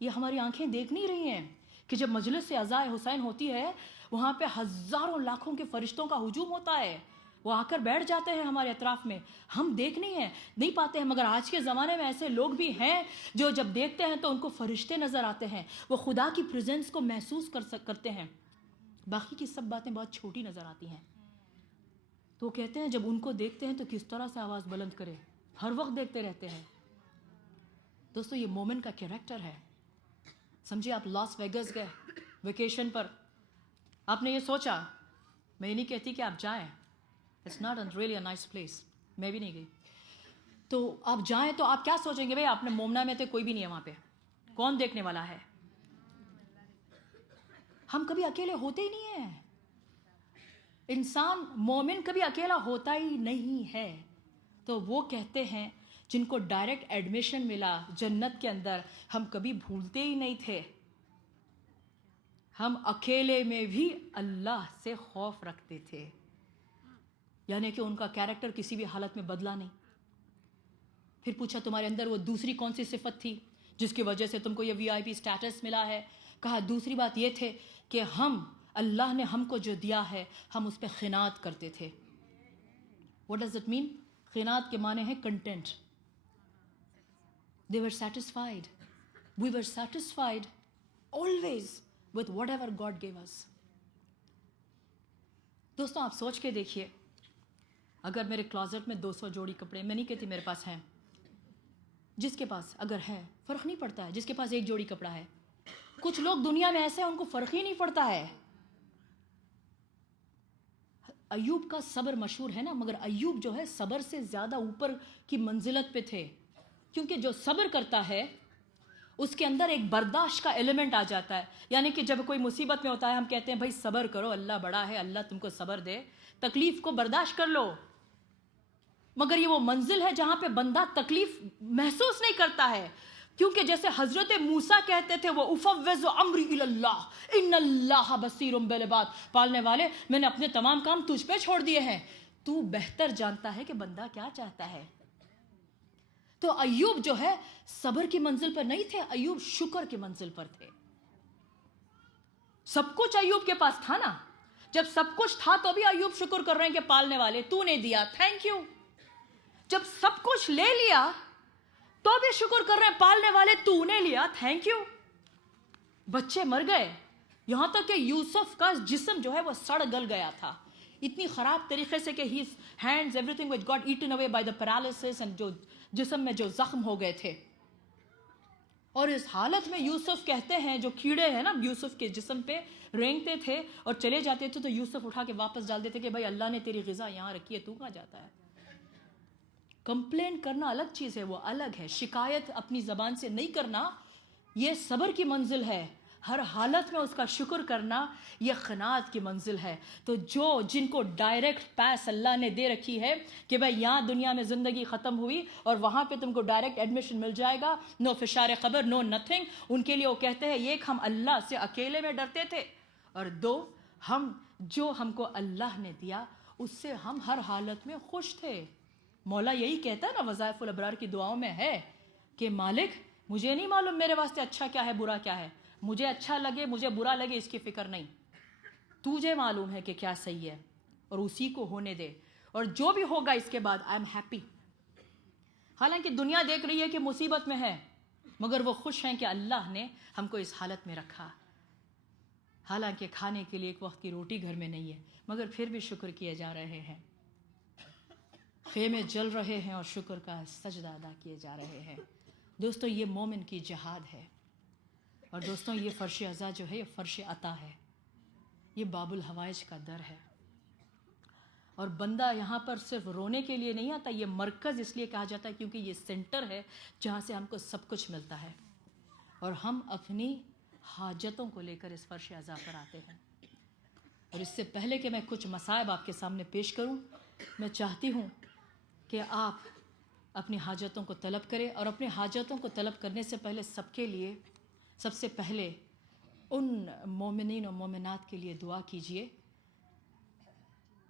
یہ ہماری آنکھیں دیکھ نہیں رہی ہیں کہ جب مجلس سے عزائے حسین ہوتی ہے وہاں پہ ہزاروں لاکھوں کے فرشتوں کا ہجوم ہوتا ہے, وہ آ کر بیٹھ جاتے ہیں ہمارے اطراف میں, ہم دیکھ نہیں پاتے ہیں. مگر آج کے زمانے میں ایسے لوگ بھی ہیں جو جب دیکھتے ہیں تو ان کو فرشتے نظر آتے ہیں, وہ خدا کی پریزنس کو محسوس کرتے ہیں. باقی کی سب باتیں بہت چھوٹی نظر آتی ہیں. تو وہ کہتے ہیں جب ان کو دیکھتے ہیں تو کس طرح سے آواز بلند کرے, ہر وقت دیکھتے رہتے ہیں. دوستو یہ مومن کا کیریکٹر ہے. سمجھے آپ لاس ویگس گئے ویکیشن پر, آپ نے یہ سوچا, میں یہ نہیں کہتی کہ آپ جائیں, it's not really a nice place, میں بھی نہیں گئی, تو آپ جائیں تو آپ کیا سوچیں گے؟ بھائی آپ نے مومنا میں تھے, کوئی بھی نہیں ہے وہاں پہ, کون دیکھنے والا ہے؟ ہم کبھی اکیلے ہوتے ہی نہیں ہیں. انسان مومن کبھی اکیلا ہوتا ہی نہیں ہے. تو وہ کہتے ہیں جن کو ڈائریکٹ ایڈمیشن ملا جنت کے اندر, ہم کبھی بھولتے ہی نہیں تھے, ہم اکیلے میں بھی اللہ سے خوف رکھتے تھے. یعنی کہ ان کا کیریکٹر کسی بھی حالت میں بدلا نہیں. پھر پوچھا تمہارے اندر وہ دوسری کون سی صفت تھی جس کی وجہ سے تم کو یہ VIP اسٹیٹس ملا ہے؟ کہا دوسری بات یہ تھے کہ اللہ نے ہم کو جو دیا ہے ہم اس پہ خیانت کرتے تھے. What does it mean? خیانت کے معنی ہے content. They were satisfied. We were satisfied always with whatever God gave us. دوستوں آپ سوچ کے دیکھیے, اگر میرے کلازٹ میں 200 جوڑی کپڑے, میں نہیں کہتی میرے پاس ہیں, جس کے پاس اگر ہے فرق نہیں پڑتا ہے, جس کے پاس ایک جوڑی کپڑا ہے. کچھ لوگ دنیا میں ایسے ہیں ان کو فرق ہی نہیں پڑتا ہے. ایوب کا صبر مشہور ہے نا، مگر ایوب جو ہے صبر سے زیادہ اوپر کی منزلت پہ تھے، کیونکہ جو صبر کرتا ہے اس کے اندر ایک برداشت کا ایلیمنٹ آ جاتا ہے. یعنی کہ جب کوئی مصیبت میں ہوتا ہے ہم کہتے ہیں بھائی صبر کرو، اللہ بڑا ہے، اللہ تم کو صبر دے، تکلیف کو برداشت کر لو. مگر یہ وہ منزل ہے جہاں پہ بندہ تکلیف محسوس نہیں کرتا ہے، کیونکہ جیسے حضرت موسیٰ کہتے تھے وہ افوض امری الی اللہ ان اللہ بصیر بالعباد، پالنے والے میں نے اپنے تمام کام تجھ پہ چھوڑ دیے ہیں، تو بہتر جانتا ہے کہ بندہ کیا چاہتا ہے. تو ایوب جو ہے صبر کی منزل پر نہیں تھے، ایوب شکر کی منزل پر تھے. سب کچھ ایوب کے پاس تھا نا، جب سب کچھ تھا تو بھی ایوب شکر کر رہے ہیں کہ پالنے والے تو نے دیا، تھینک یو. جب سب کچھ لے لیا تو بھی شکر کر رہے ہیں پالنے والے تو نے لیا، تھینک یو. بچے مر گئے، یہاں تک کہ یوسف کا جسم جو ہے وہ سڑ گل گیا تھا اتنی خراب طریقے سے کہ his hands everything which got eaten away by the paralysis and جو جسم میں جو زخم ہو گئے تھے. اور اس حالت میں یوسف کہتے ہیں، جو کیڑے ہیں نا یوسف کے جسم پہ رینگتے تھے اور چلے جاتے تھے تو یوسف اٹھا کے واپس ڈال دیتے کہ بھائی اللہ نے تیری غذا یہاں رکھی ہے، تو کہاں جاتا ہے. کمپلین کرنا الگ چیز ہے، وہ الگ ہے. شکایت اپنی زبان سے نہیں کرنا یہ صبر کی منزل ہے. ہر حالت میں اس کا شکر کرنا یہ قناعت کی منزل ہے. تو جن کو ڈائریکٹ پاس اللہ نے دے رکھی ہے کہ بھائی یہاں دنیا میں زندگی ختم ہوئی اور وہاں پہ تم کو ڈائریکٹ ایڈمیشن مل جائے گا، نو فشار خبر، نو نتھنگ، ان کے لیے وہ کہتے ہیں ایک ہم اللہ سے اکیلے میں ڈرتے تھے، اور دو ہم کو اللہ نے دیا اس سے ہم ہر حالت میں خوش تھے. مولا یہی کہتا ہے نا وظائف الابرار کی دعاؤں میں ہے کہ مالک مجھے نہیں معلوم میرے واسطے اچھا کیا ہے برا کیا ہے، مجھے اچھا لگے مجھے برا لگے اس کی فکر نہیں، تجھے معلوم ہے کہ کیا صحیح ہے اور اسی کو ہونے دے، اور جو بھی ہوگا اس کے بعد آئی ایم ہیپی. حالانکہ دنیا دیکھ رہی ہے کہ مصیبت میں ہے، مگر وہ خوش ہیں کہ اللہ نے ہم کو اس حالت میں رکھا. حالانکہ کھانے کے لیے ایک وقت کی روٹی گھر میں نہیں ہے، مگر پھر بھی شکر کیے جا رہے ہیں. خیمے جل رہے ہیں اور شکر کا سجدہ ادا کیے جا رہے ہیں. دوستو یہ مومن کی جہاد ہے، اور دوستوں یہ فرش عزا جو ہے یہ فرش عطا ہے، یہ باب الحوائج کا در ہے. اور بندہ یہاں پر صرف رونے کے لیے نہیں آتا، یہ مرکز اس لیے کہا جاتا ہے کیونکہ یہ سینٹر ہے جہاں سے ہم کو سب کچھ ملتا ہے، اور ہم اپنی حاجتوں کو لے کر اس فرش عزا پر آتے ہیں. اور اس سے پہلے کہ میں کچھ مصائب آپ کے سامنے پیش کروں، میں چاہتی ہوں کہ آپ اپنی حاجتوں کو طلب کریں، اور اپنی حاجتوں کو طلب کرنے سے پہلے سب کے لیے سب سے پہلے ان مومنین و مومنات کے لیے دعا کیجئے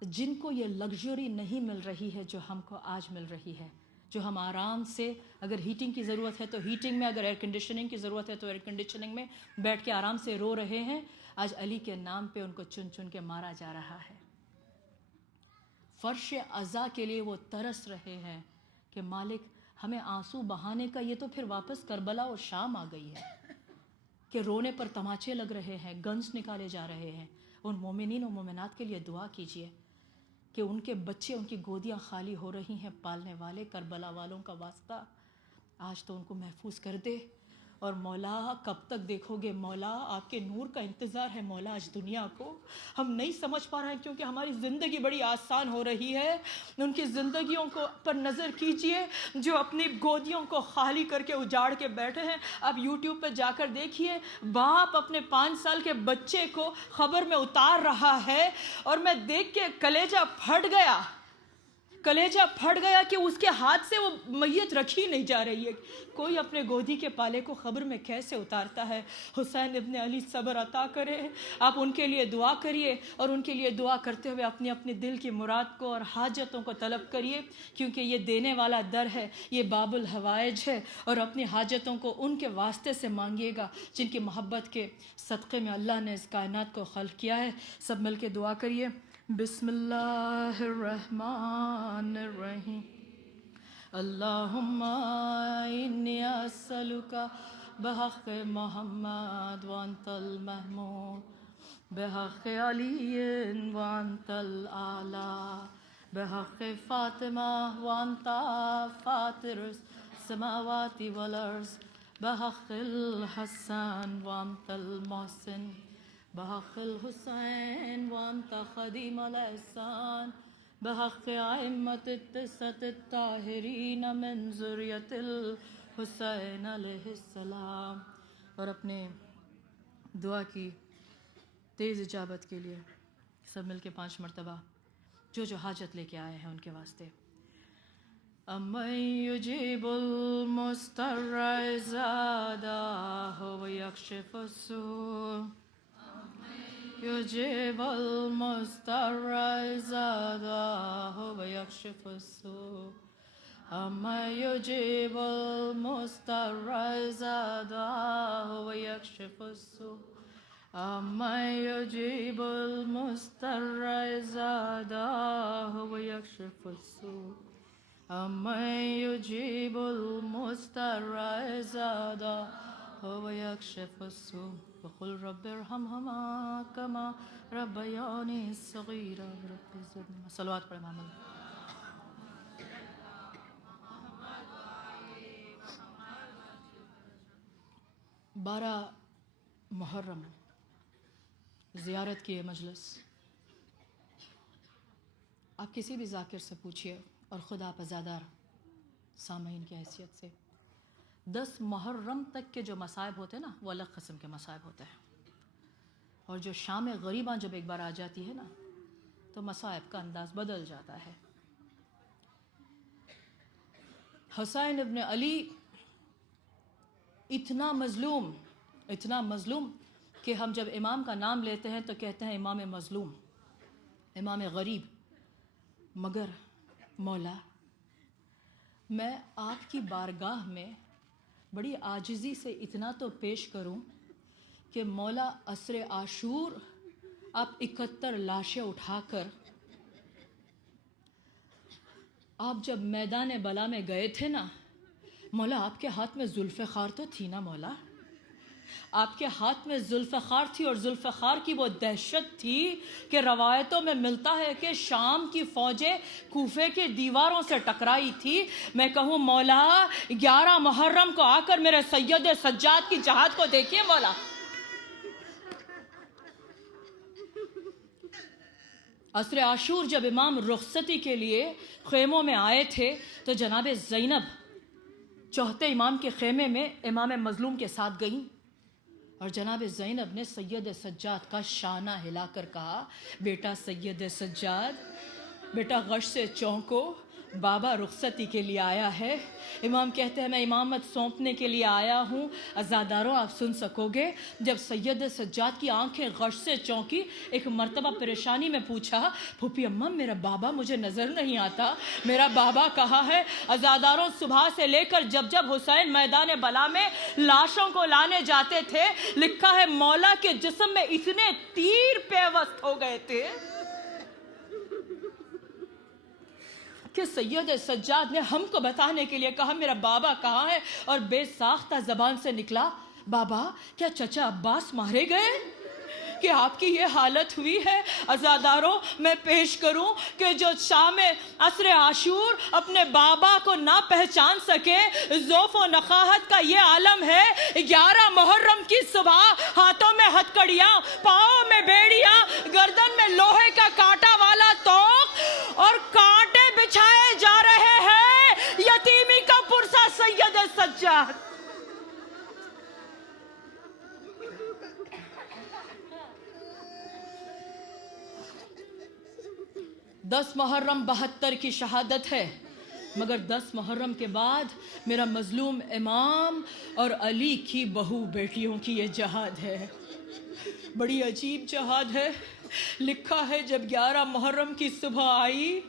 جن کو یہ لگژری نہیں مل رہی ہے جو ہم کو آج مل رہی ہے، جو ہم آرام سے، اگر ہیٹنگ کی ضرورت ہے تو ہیٹنگ میں، اگر ایئر کنڈیشننگ کی ضرورت ہے تو ایئر کنڈیشننگ میں بیٹھ کے آرام سے رو رہے ہیں. آج علی کے نام پہ ان کو چن چن کے مارا جا رہا ہے. فرش عزا کے لیے وہ ترس رہے ہیں کہ مالک ہمیں آنسو بہانے کا، یہ تو پھر واپس کربلا اور شام آ گئی ہے کہ رونے پر تماچے لگ رہے ہیں، گنز نکالے جا رہے ہیں. ان مومنین و مومنات کے لیے دعا کیجئے کہ ان کے بچے، ان کی گودیاں خالی ہو رہی ہیں. پالنے والے کربلا والوں کا واسطہ آج تو ان کو محفوظ کر دے. اور مولا کب تک دیکھو گے، مولا آپ کے نور کا انتظار ہے مولا. آج دنیا کو ہم نہیں سمجھ پا رہے ہیں کیونکہ ہماری زندگی بڑی آسان ہو رہی ہے. ان کی زندگیوں کو پر نظر کیجئے جو اپنی گودیوں کو خالی کر کے اجاڑ کے بیٹھے ہیں. آپ یوٹیوب پہ جا کر دیکھیے، باپ اپنے 5 سال کے بچے کو خبر میں اتار رہا ہے، اور میں دیکھ کے کلیجہ پھٹ گیا کہ اس کے ہاتھ سے وہ میت رکھی نہیں جا رہی ہے. کوئی اپنے گودی کے پالے کو خبر میں کیسے اتارتا ہے؟ حسین ابن علی صبر عطا کرے. آپ ان کے لیے دعا کریے، اور ان کے لیے دعا کرتے ہوئے اپنی اپنی دل کی مراد کو اور حاجتوں کو طلب کریے، کیونکہ یہ دینے والا در ہے، یہ باب الحوائج ہے. اور اپنی حاجتوں کو ان کے واسطے سے مانگیے گا جن کی محبت کے صدقے میں اللہ نے اس کائنات کو خلق کیا ہے. سب مل کے دعا کریے. بسم اللہ الرحمن الرحیم. اللہم انی اسألک بحق محمد وانت المحمود، بحق علی وانت الاعلی، بحق فاطمہ وانت فاطر السماوات والارض، بحق الحسن وانت المحسن، بحق الحسين وأنت خديم الإحسان بحق أئمة التسعة الطاهرين من ذرية الحسين علیہ السلام. اور اپنے دعا کی تیز اجابت کے لیے سب مل کے 5 مرتبہ جو حاجت لے کے آئے ہیں ان کے واسطے. أَمَّن يُجِيبُ الْمُضْطَرَّ إِذَا دَعَاهُ وَيَكْشِفُ السُّوءَ يُجِيبُ الْمُضْطَرَّ إِذَا دَعَاهُ وَيَكْشِفُ السُّوءَ أَمَّن يُجِيبُ الْمُضْطَرَّ إِذَا دَعَاهُ وَيَكْشِفُ السُّوءَ أَمَّن يُجِيبُ الْمُضْطَرَّ إِذَا دَعَاهُ وَيَكْشِفُ السُّوءَ أَمَّن يُجِيبُ الْمُضْطَرَّ إِذَا دَعَاهُ وَيَكْشِفُ السُّوءَ وَقُلْ رَبِّ ارْحَمْهُمَا كَمَا رَبَّيَانِي صَغِيرًا. رب زدنی. صلوات پڑھیں محمد. بارہ محرم زیارت کی مجلس. آپ کسی بھی ذاکر سے پوچھئے اور خود آپ عزادار سامعین کی حیثیت سے 10 محرم تک کے جو مصائب ہوتے ہیں نا وہ الگ قسم کے مصائب ہوتے ہیں. اور جو شام غریباں جب ایک بار آ جاتی ہے نا تو مصائب کا انداز بدل جاتا ہے. حسین ابن علی اتنا مظلوم کہ ہم جب امام کا نام لیتے ہیں تو کہتے ہیں امام مظلوم، امام غریب. مگر مولا میں آپ کی بارگاہ میں بڑی عاجزی سے اتنا تو پیش کروں کہ مولا عصر عاشور آپ 71 لاشیں اٹھا کر آپ جب میدان بلا میں گئے تھے نا مولا آپ کے ہاتھ میں ذوالفقار تو تھی نا مولا، آپ کے ہاتھ میں ذوالفقار تھی اور ذوالفقار کی وہ دہشت تھی کہ روایتوں میں ملتا ہے کہ شام کی فوجیں کوفے کے دیواروں سے ٹکرائی تھی. میں کہوں مولا 11 محرم کو آ کر میرے سید سجاد کی جہاد کو دیکھیے مولا. عصر عاشور جب امام رخصتی کے لیے خیموں میں آئے تھے تو جناب زینب چوتھے امام کے خیمے میں امام مظلوم کے ساتھ گئیں اور جناب زینب نے سید سجاد کا شانہ ہلا کر کہا بیٹا سید سجاد بیٹا غش سے چونکو، بابا رخصتی کے لیے آیا ہے. امام کہتے ہیں میں امامت سونپنے کے لیے آیا ہوں. عزاداروں آپ سن سکو گے جب سید سجاد کی آنکھیں غش سے چونکی ایک مرتبہ پریشانی میں پوچھا پھوپھی اماں میرا بابا مجھے نظر نہیں آتا، میرا بابا کہاں ہے؟ عزاداروں صبح سے لے کر جب حسین میدان بلا میں لاشوں کو لانے جاتے تھے لکھا ہے مولا کے جسم میں اتنے تیر پیوست ہو گئے تھے کہ سید سجاد نے ہم کو بتانے کے لیے کہا میرا بابا کہاں ہے اور بے ساختہ زبان سے نکلا بابا کیا چچا عباس مارے گئے کہ آپ کی یہ حالت ہوئی ہے؟ عزاداروں میں پیش کروں کہ جو شام عصر عاشور اپنے بابا کو نہ پہچان سکے ذوف و نخاہت کا یہ عالم ہے. 11 محرم کی صبح ہاتھوں میں ہتکڑیاں، پاؤں میں بیڑیاں، گردن میں لوہے کا کانٹا والا توق اور کانٹے بچھائے جا رہے ہیں یتیمی کا پرسا سید سجاد. 10 محرم 72 کی شہادت ہے مگر 10 محرم کے بعد میرا مظلوم امام اور علی کی بہو بیٹیوں کی یہ جہاد ہے. بڑی عجیب جہاد ہے. لکھا ہے جب 11 محرم کی صبح آئی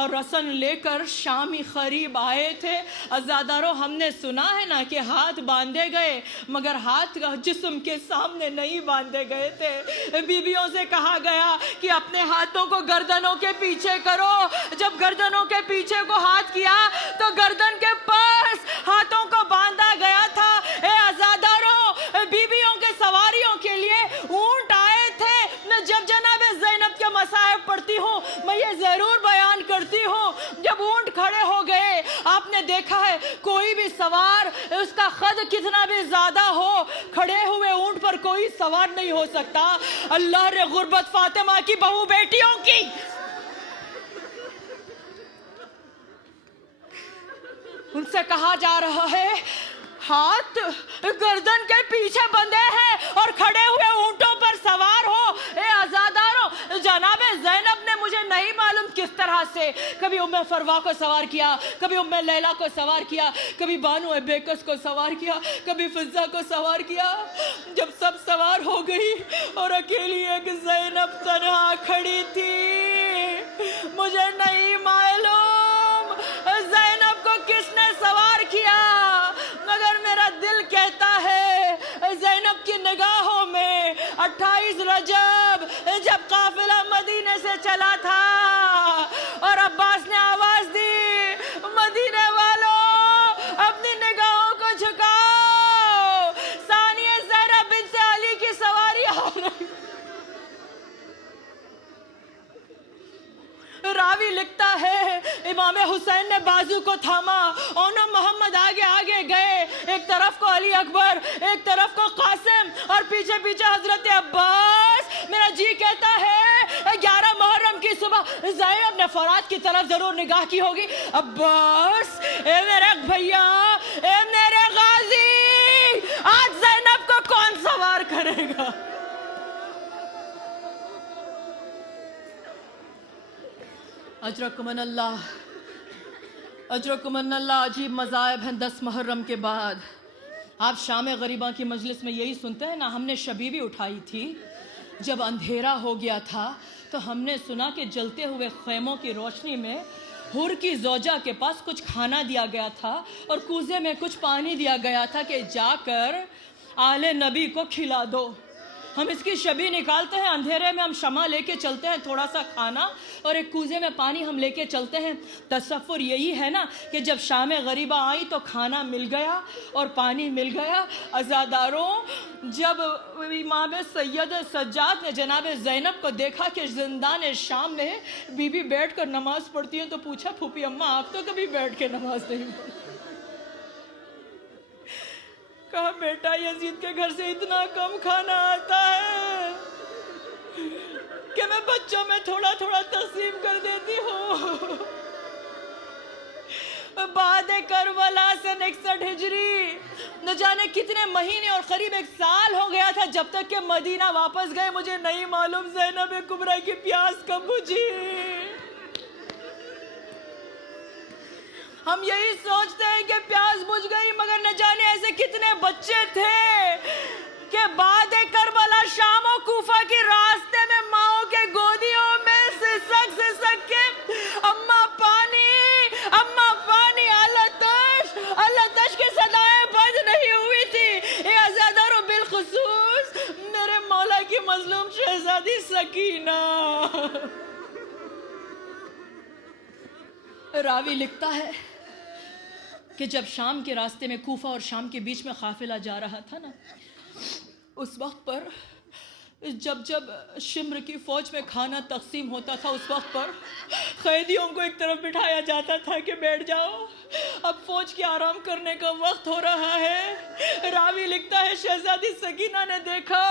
اور رسن لے کر شامی قریب آئے تھے عزاداروں ہم نے سنا ہے نا کہ ہاتھ باندھے گئے مگر ہاتھ جسم کے سامنے نہیں باندھے گئے تھے. بیویوں سے کہا گیا کہ اپنے ہاتھوں کو گردنوں کے پیچھے کرو. جب گردنوں کے پیچھے کو ہاتھ کیا تو گردن کے پاس ہاتھوں کو باندھا گیا تھا. اے عزاداروں بیویوں کے سواریوں کے لیے اونٹ آئے تھے. میں جب جناب زینب کے مصائب پڑھتی ہوں میں یہ ضرور بیان کرتی ہوں جب اونٹ کھڑے ہو گئے آپ آپ نے دیکھا ہے کوئی بھی سوار اس کا قد کتنا بھی زیادہ ہو, کھڑے ہوئے اونٹ پر کوئی سوار نہیں ہو سکتا. اللہ نے غربت فاطمہ کی بہو بیٹیوں کی ان سے کہا جا رہا ہے ہاتھ گردن کے پیچھے بندھے ہیں اور کھڑے ہوئے اونٹوں پر سوار ہو. اے عزاداروں, جناب زینب نے مجھے نہیں معلوم کس طرح سے کبھی ام فروا کو سوار کیا, کبھی ام لیلا کو سوار کیا, کبھی بانو بیکس کو سوار کیا, کبھی فضہ کو سوار کیا. جب سب سوار ہو گئی اور اکیلی ایک زینب تنہا کھڑی تھی, مجھے نہیں معلوم زینب کو کس نے سوار کیا, مگر میرا دل کہتا ہے زینب کی نگاہوں میں 28 رجب جب قافلہ مدینے سے چلا تھا اور عباس نے آواز دی مدینے والوں اپنی نگاہوں کو جھکاؤ, ثانیہ زہرا بنت علی کی سواری آ رہی. راوی لکھتا ہے امام حسین نے بازو کو تھاما, اونو محمد آگے آگے گئے, ایک طرف کو علی اکبر, ایک طرف کو قاسم اور پیچھے پیچھے حضرت عباس. میرا جی کہتا ہے 11 محرم کی صبح زینب نے فرات کی طرف ضرور نگاہ کی ہوگی. عباس اے میرے بھیا, اے میرے غازی, آج زینب کو کون سوار کرے گا؟ اجرکمن اللہ, اجرکمن اللہ. عجیب مذاہب ہیں 10 محرم کے بعد. آپ شام غریباں کی مجلس میں یہی سنتے ہیں نا, ہم نے شبی بھی اٹھائی تھی. جب اندھیرا ہو گیا تھا تو ہم نے سنا کہ جلتے ہوئے خیموں کی روشنی میں حور کی زوجہ کے پاس کچھ کھانا دیا گیا تھا اور کوزے میں کچھ پانی دیا گیا تھا کہ جا کر آل نبی کو کھلا دو. ہم اس کی شبی نکالتے ہیں, اندھیرے میں ہم شمع لے کے چلتے ہیں, تھوڑا سا کھانا اور ایک کوزے میں پانی ہم لے کے چلتے ہیں. تصور یہی ہے نا کہ جب شام غریبہ آئی تو کھانا مل گیا اور پانی مل گیا. عزاداروں, جب امام سید سجاد نے جناب زینب کو دیکھا کہ زندان شام میں بی بی بیٹھ کر نماز پڑھتی ہیں تو پوچھا پھوپھی اماں آپ تو کبھی بیٹھ کے نماز نہیں پڑھتی. کہا بیٹا یزید کے گھر سے اتنا کم کھانا آتا ہے کہ میں بچوں میں تھوڑا تھوڑا تقسیم کر دیتی ہوں. بعد کربلا سے 61 ہجری نہ جانے کتنے مہینے اور قریب 1 سال ہو گیا تھا جب تک کہ مدینہ واپس گئے. مجھے نہیں معلوم زینب کبریٰ کی پیاس کب بجھی. ہم یہی سوچتے ہیں کہ پیاس بجھ گئی, مگر نہ جانے ایسے کتنے بچے تھے کہ بعد کربلا شام و کوفہ کے راستے میں ماؤں کے گودیوں میں سسک کے اماں پانی اللہ تش کی صدایں بند نہیں ہوئی تھی. اے عزاداروں, بالخصوص میرے مولا کی مظلوم شہزادی سکینہ. راوی لکھتا ہے کہ جب شام کے راستے میں کوفہ اور شام کے بیچ میں قافلہ جا رہا تھا نا, اس وقت پر جب شمر کی فوج میں کھانا تقسیم ہوتا تھا, اس وقت پر قیدیوں کو ایک طرف بٹھایا جاتا تھا کہ بیٹھ جاؤ, اب فوج کے آرام کرنے کا وقت ہو رہا ہے. راوی لکھتا ہے شہزادی سکینہ نے دیکھا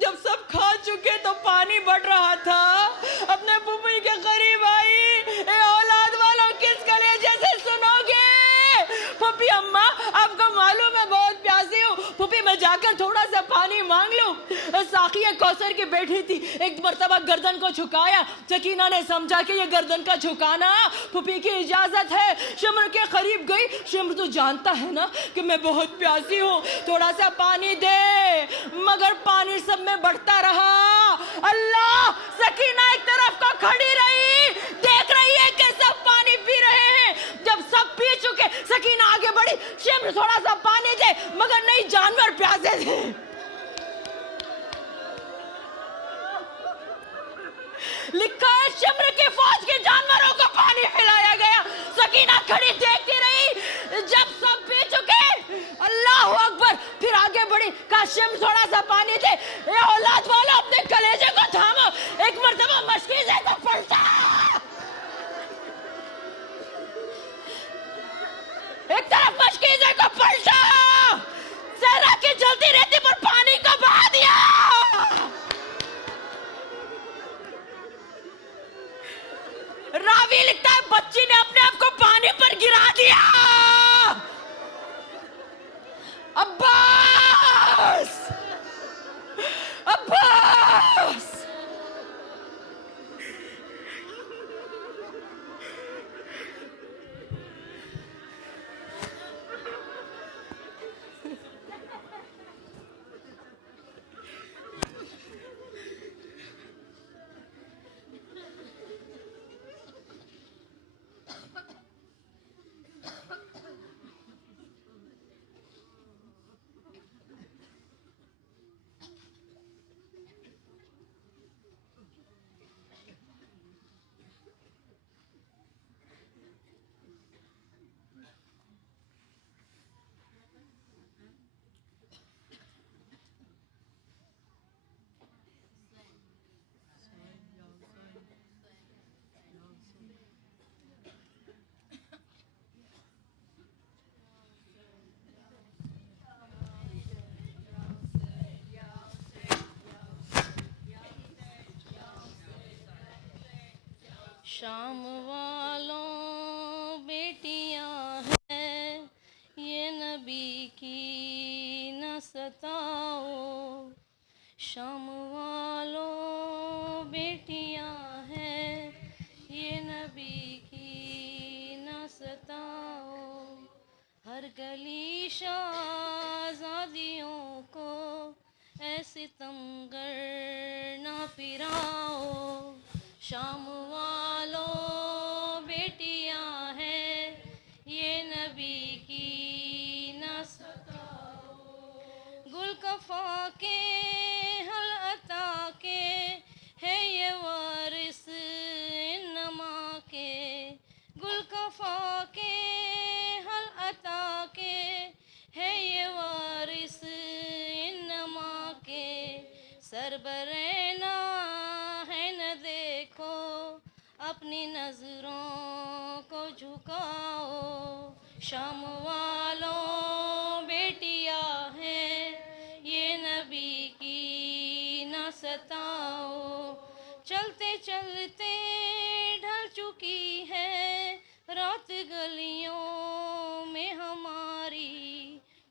جب سب کھا چکے تو پانی بڑھ رہا تھا, اپنے پھوپھی کے قریب آئی, اے اولاد والوں کس کلیجے سے سنو گے؟ پھوپھی اماں آپ کو معلوم ہے بہت پیاسی ہوں, پھوپھی میں جا کر تھوڑا سا پانی مانگ لوں. ساقیہ کوثر کی بیٹھی تھی, ایک مرتبہ گردن کو جھکایا. سکینہ نے سمجھا کہ یہ گردن کا جھکانا پھوپھی کی اجازت ہے. شمر کے قریب گئی. شمر تو جانتا ہے نا کہ میں بہت پیاسی ہوں, تھوڑا سا پانی دے, مگر پانی سب میں بڑھتا رہا. اللہ, سکینہ ایک طرف کو کھڑی رہی, دیکھ رہی ہے کہ سب پانی پی رہے ہیں. جب سب پی چکے سکینہ آگے بڑھی, شمر تھوڑا سا پانی دے, مگر نہیں, جانور پیاسے تھے. لکھا ہے شمر کی فوج کے جانوروں کو پانی پلایا گیا. سکینہ کھڑی دیکھتی رہی, جب سب پی چکے, اللہ اکبر, پھر آگے بڑھی, کہا شمر تھوڑا سا پانی دے. اے اولاد والا اپنے کلیجے کو تھامو, ایک مرتبہ مشکیزے کو پلٹا. لائٹیں جلتی رہتی پر پانی کو بہا دیا. راوی لکھتا ہے بچی نے اپنے آپ کو پانی پر گرا دیا. عباس عباس شام والوں بیٹیاں ہیں یہ نبی کی نہ ستاؤ. شام والوں بیٹیاں ہیں یہ نبی کی نہ ستاؤ. ہر گلی شہزادیوں کو اے ستمگر نہ پھراؤ. شام والوں بیٹیاں ہیں یہ نبی کی نہ ستاؤ. گل کفا کے حل عطا کے ہے یہ وارث انما کے. گل کفا کے حل عطا کے ہے یہ وارث انما کے. سربرینا ہے نہ دیکھو اپنی نظروں کو جھکاؤ. شام والوں بیٹیاں ہیں یہ نبی کی نہ ستاؤ. چلتے چلتے ڈھل چکی ہے رات گلیوں میں ہماری.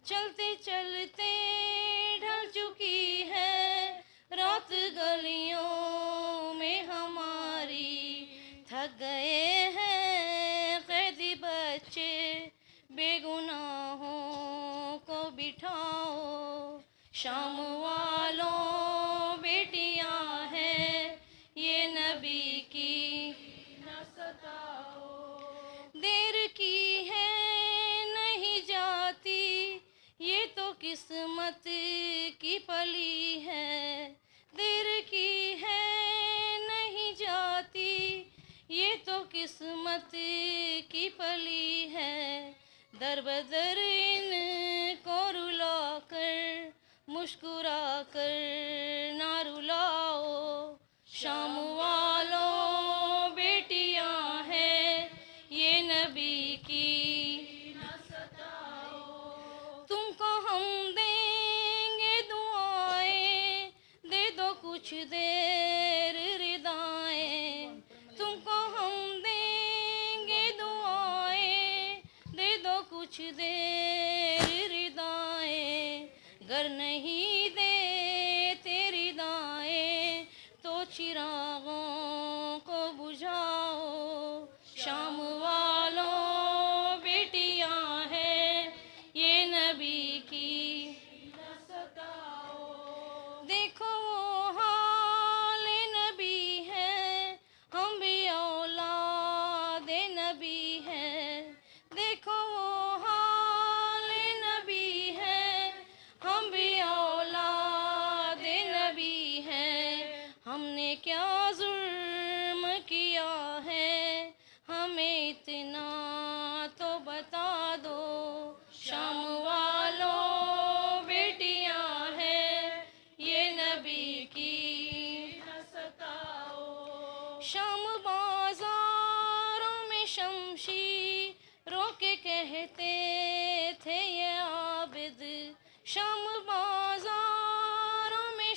چلتے چلتے ڈھل چکی ہے رات گلیوں میں ہماری. تھک گئے ہیں قیدی بچے بے گناہوں کو بٹھاؤ. شام والوں بیٹیاں ہیں یہ نبی کی نہ ستاؤ. دیر کی ہے نہیں جاتی یہ تو قسمت کی پلی ہے. دیر کی ہے نہیں جاتی یہ تو قسمت کی پلی ہے. در بدر ان کو رلا کر مسکرا کر نہ رلاؤ. شام والوں بیٹیاں ہیں یہ نبی کی نہ ستاؤ. تم کو ہم دیں گے دعائیں دے دو کچھ دیر ردائیں. تم کو ہم دیں گے دعائیں دے دو کچھ دیر ردائیں. گر نہیں دے تیری دائیں تو چراغوں کو بجھاؤ. شام والوں بیٹیاں ہیں یہ نبی کی نہ ستاؤ. دیکھو وہ حال نبی ہے ہم بھی اولاد نبی ہے. دیکھو وہ حال نبی ہے ہم بھی اولاد نبی ہے. ہم نے کیا ظلم کیا ہے ہمیں اتنا تو بتا دو. شام والوں بیٹیاں ہیں یہ نبی کی نہ ستاؤ. شام بازاروں میں شمشیروں کے کہتے تھے یہ عابد. شام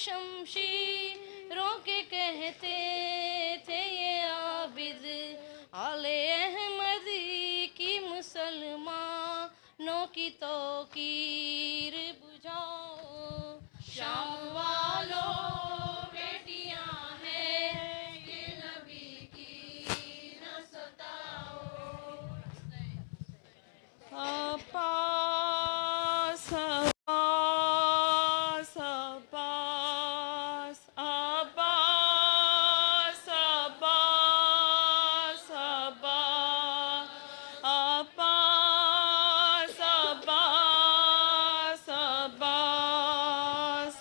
شمشیروں کے کہتے تھے یہ عابد، آل احمد کی مسلمانوں کی توقیر بجھاؤ، شام والوں بیٹیاں ہیں یہ نبی کی نہ ستاؤ۔ عباس عباس عباس عباس عباس عباس عباس عباس عباس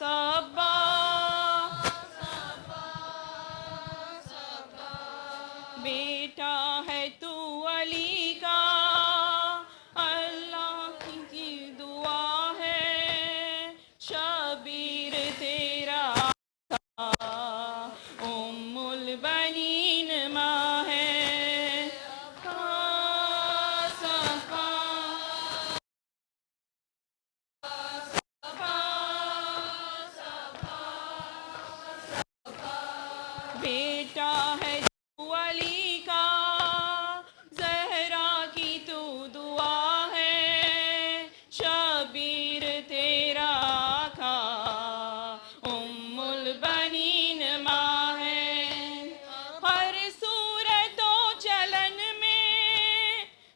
عباس، بیٹا ہے تو علی کا، اللہ کی دعا ہے، شبیر تیرا ام البنین ماں ہے۔ عباس عباس عباس عباس، بیٹا ہے تو علی کا، زہرا کی تو دعا ہے، شبیر تیرا آقا ام البنین ماں ہے۔ ہر صورت و چلن میں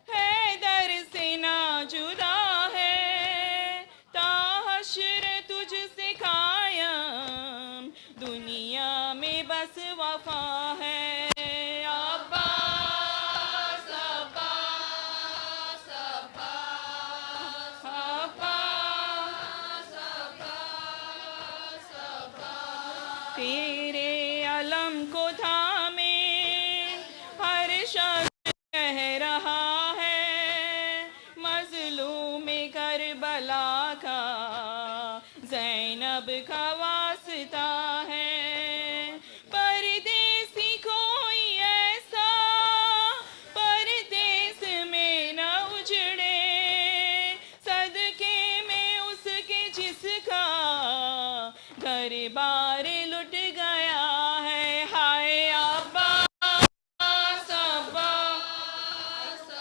حیدر سے نہ جدا ہے، تا حشر تجھ سے قائم دنیا میں بس وفا ہے۔ عباس عباس عباس عباس عباس عباس، تیرے علم کو تھامے ہر شخص کہہ رہا ہے، مظلوم کربلا کا زینب کا واسطہ ہے۔ پردیسی کوئی ایسا پردیس میں نہ اجڑے، صدقے میں اس کے جس کا گھر بار لٹ گیا ہے۔ ہائے عباس عباس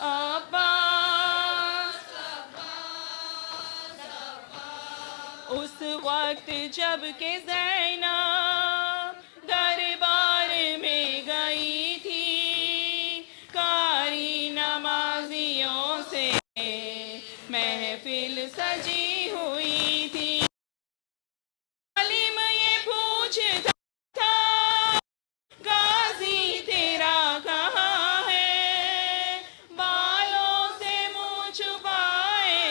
عباس اس وقت جب کہ زینب دربار میں گئی تھی، قاری نمازیوں سے محفل سجی ہوئی تھی، عالم یہ پوچھتا تھا غازی تیرا کہاں ہے، بالوں سے منہ چھپائے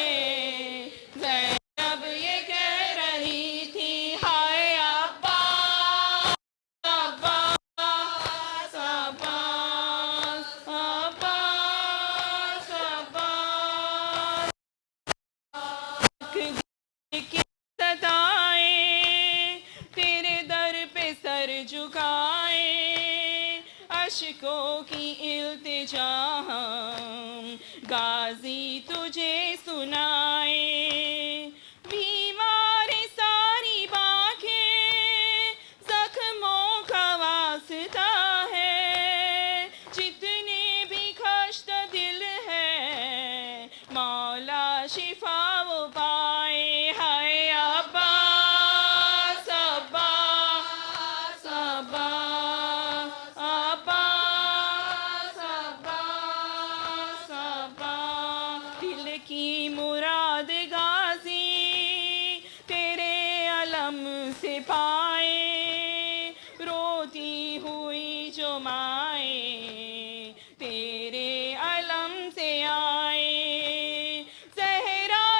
زینب یہ کہہ رہی تھی، ہائے عباس عباس عباس عباس عباس، کی ستائیں تیرے در پہ سر جھکائیں، اشکوں کی التجا ہم غازی تجھے سنائیں، بیمار ساری باکیں زخموں کا واسطہ ہے، جتنے بھی خشتہ دل ہے مولا شفا وہ پائے۔ ہائے عباس عباس عباس عباس عباس عباس، دل کی مراد غازی تیرے علم سے پائے، روتی ہوئی جو مائیں تیرے علم سے آئے، زہرا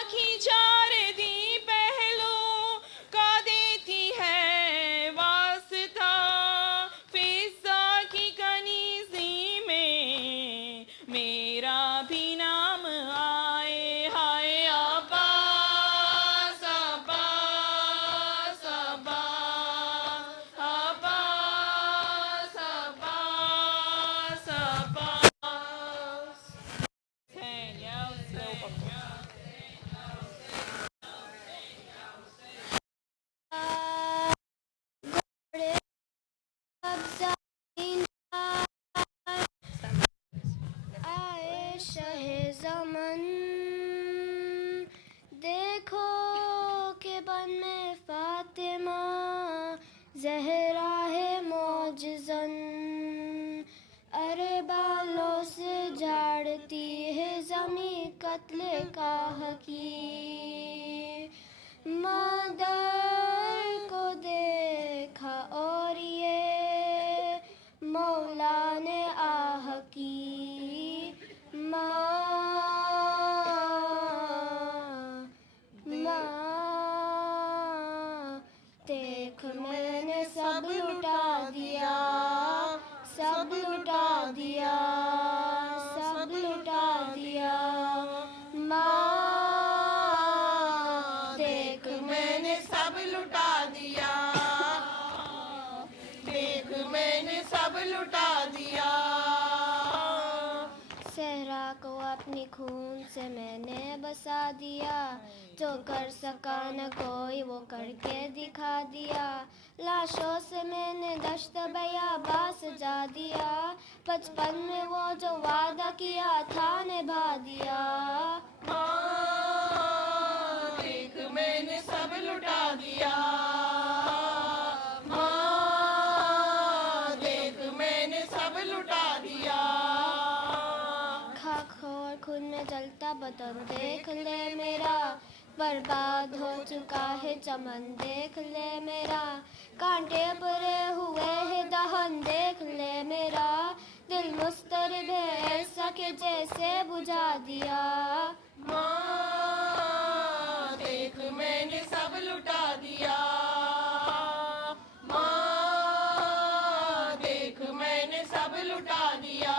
شہ زمن دیکھو کہ بن میں فاطمہ زہرا ہے معجزن ارے بالوں سے جھاڑتی ہے زمیں قتل کا حقیر مادر کو دیکھا اور یہ مولا نے آہ کی ماں دیکھ میں نے سب لٹا دیا سب لٹا دیا سب لٹا دیا ماں دیکھ میں نے سب لٹا دیا دیکھ میں نے سب لٹا دیا صحرا کو اپنی خون سے میں نے بسا دیا جو کر سکا نہ کوئی وہ کر کے دکھا دیا لاشوں سے میں نے دشت بیاباں سجا دیا بچپن میں وہ جو وعدہ کیا تھا نبھا دیا دیکھ میں نے سب لٹا دیا دیکھ میں نے سب لٹا دیا خاک اور خون میں جلتا بدن دیکھ لے میرا برباد ہو چکا ہے چمن دیکھ لے میرا کانٹے بھرے ہوئے ہیں دہن دیکھ لے میرا دل مضطرب ہے ایسا کہ جیسے بجھا دیا دیکھ میں نے سب لٹا دیا دیکھ میں نے سب لٹا دیا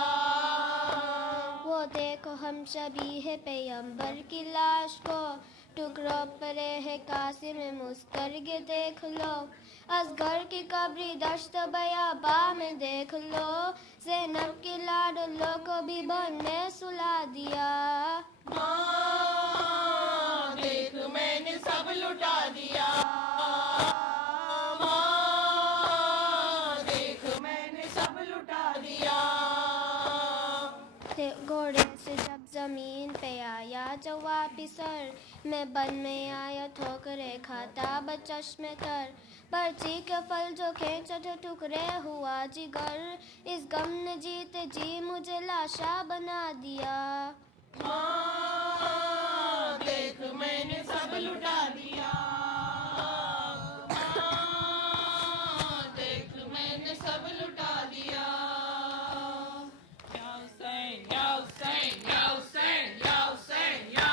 وہ دیکھو ہم شبیہ پیغمبر کی لاش کو ٹکڑوں پڑے ہے قاسم مسترگ دیکھ لو اصغر کی قبری دشت بیاباں میں دیکھ لو زینب کی لاڈلوں کو بھی بن میں سلا دیا دیکھ میں نے سب لٹا دیا دیکھ میں نے سب لٹا دیا گھوڑے سے جب زمین پہ آیا جو واپس سر میں بن میں آیا ٹھوکرے کھاتا بچشم تر پرچی کے پھل جو کھینچا تو ٹکڑے ہوا جگر اس غم نے جیتے جی مجھے لاشا بنا دیا دیکھ میں نے سب لٹا دیا دیکھ میں نے سب لٹا دیا یا حسین یا حسین یا حسین یا حسین یا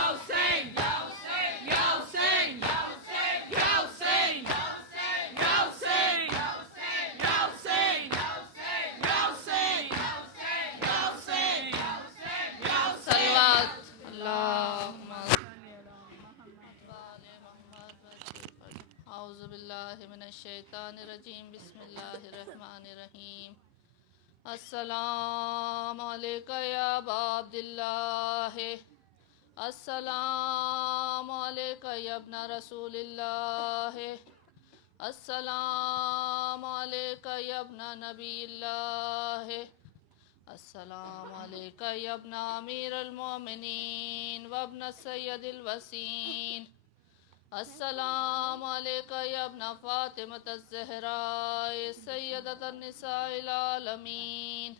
حسین یا حسین یا حسین یا حسین یا حسین یا حسین یا حسین یا حسین یا حسین یا حسین یا حسین صلوات اللہم اعوذ باللہ من الشیطان الرجیم بسم اللہ الرحمن الرحیم السلام علیکہ یا ابا عبداللہ السلام علیکہ یا ابن رسول اللہ السلام علیکہ یا ابن نبی اللہ السلام علیکہ یا ابن امیر المومنین و ابن سید الوسین السلام علیکہ یا ابن فاطمة الزہراء سیدۃ النساء العالمین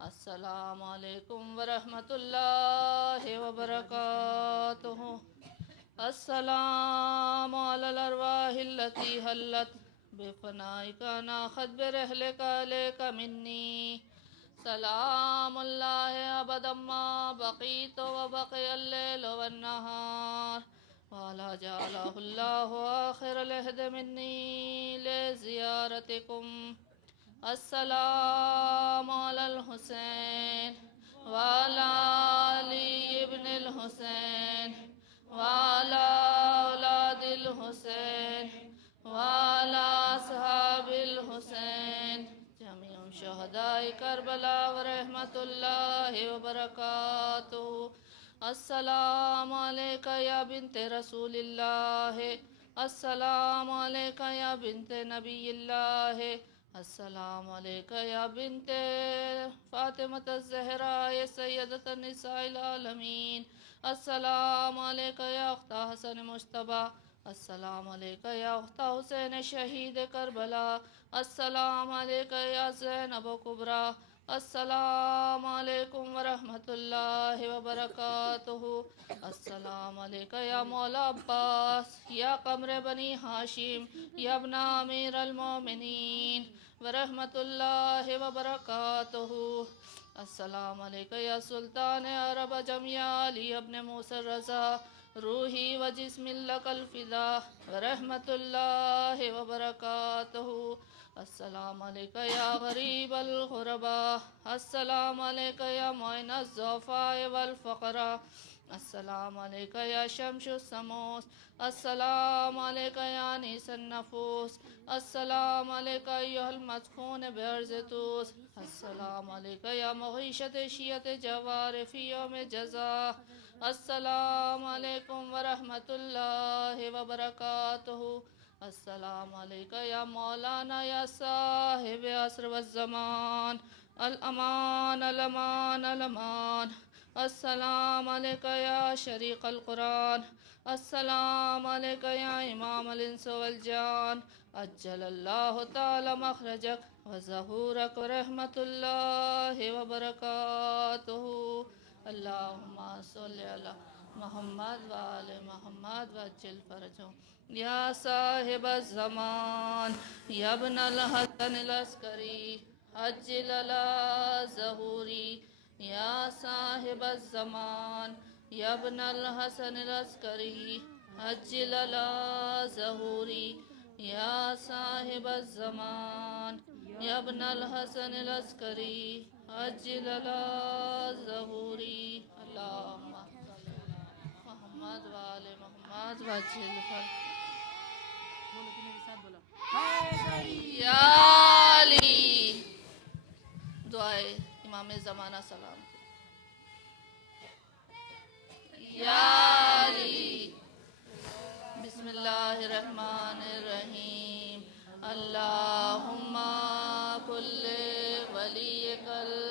السلام علیکم ورحمۃ اللہ وبرکاتہ السلام علی الارواح التي حلت بفنائک ناخذ برحلک علیک منی سلام اللہ ابدا ما بقیت وبقی اللیل والنہار وعلا جعلہ اللہ آخر العہد منی لزیارتکم السلام علی الحسین وعلا علی ابن الحسین وعلا اولاد الحسین وعلا اصحاب الحسین جميع شہداء کربلا ورحمۃ اللہ وبرکاتہ السلام علیکہ یا بنت رسول اللہ السلام علیکہ یا بنت نبی اللہ السلام علیکہ یا بنت فاطمۃ الزہراء سیدۃ النساء العالمین. السلام علیکہ یا اخت حسن مجتبی. السلام علیکہ یا اخت حسین شہید کربلا. السلام علیکہ یا زینب کبریٰ. السلام علیکم ورحمۃ اللہ وبرکاتہ. السلام علیکہ یا مولا عباس یا قمر بنی ہاشم یا ابن امیر المومنین ورحمۃ اللہ وبرکاتہ. السلام علیکہ یا سلطان عرب جمیا علی ابن موسیٰ الرضا روحی و جسم لک الفدا ورحمۃ اللہ وبرکاتہ. السلام علیکہ یا غریب الغرباء. السلام علیکہ یا معین الضعفاء والفقراء. السلام علیکہ یا شمس الشموس. السلام علیکہ یا انیس النفوس. السلام علیکہ ایہا المدفون بعرض طوس. السلام علیکہ یا مغیثۃ شیعۃ جوار فی یوم جزا. السلام علیکم ورحمۃ اللہ وبرکاتہ. السلام علیکہ یا مولانا یا صاحب عصر والزمان. الامان الامان الامان. السلام علیکہ یا شریق القرآن. السلام علیکہ یا امام الانس والجان. اجل اللہ تعالی مخرجک وظہورک ورحمۃ اللہ وبرکاتہ. اللہم صلی علی محمد وآل محمد وعجل فرجہم. یا صاحب الزمان یا ابن الحسن العسکری عجل علی ظہوری. یا صاحب الزمان یا ابن الحسن العسکری عجل علی ظہوری. یا صاحب الزمان یا ابن الحسن العسکری عجل علی ظہوری. اللہم محمد وآل محمد وعجل فرجہم. یا علی. دعائے امام زمانہ سلام. یا علی. بسم اللہ الرحمن الرحیم. اللہم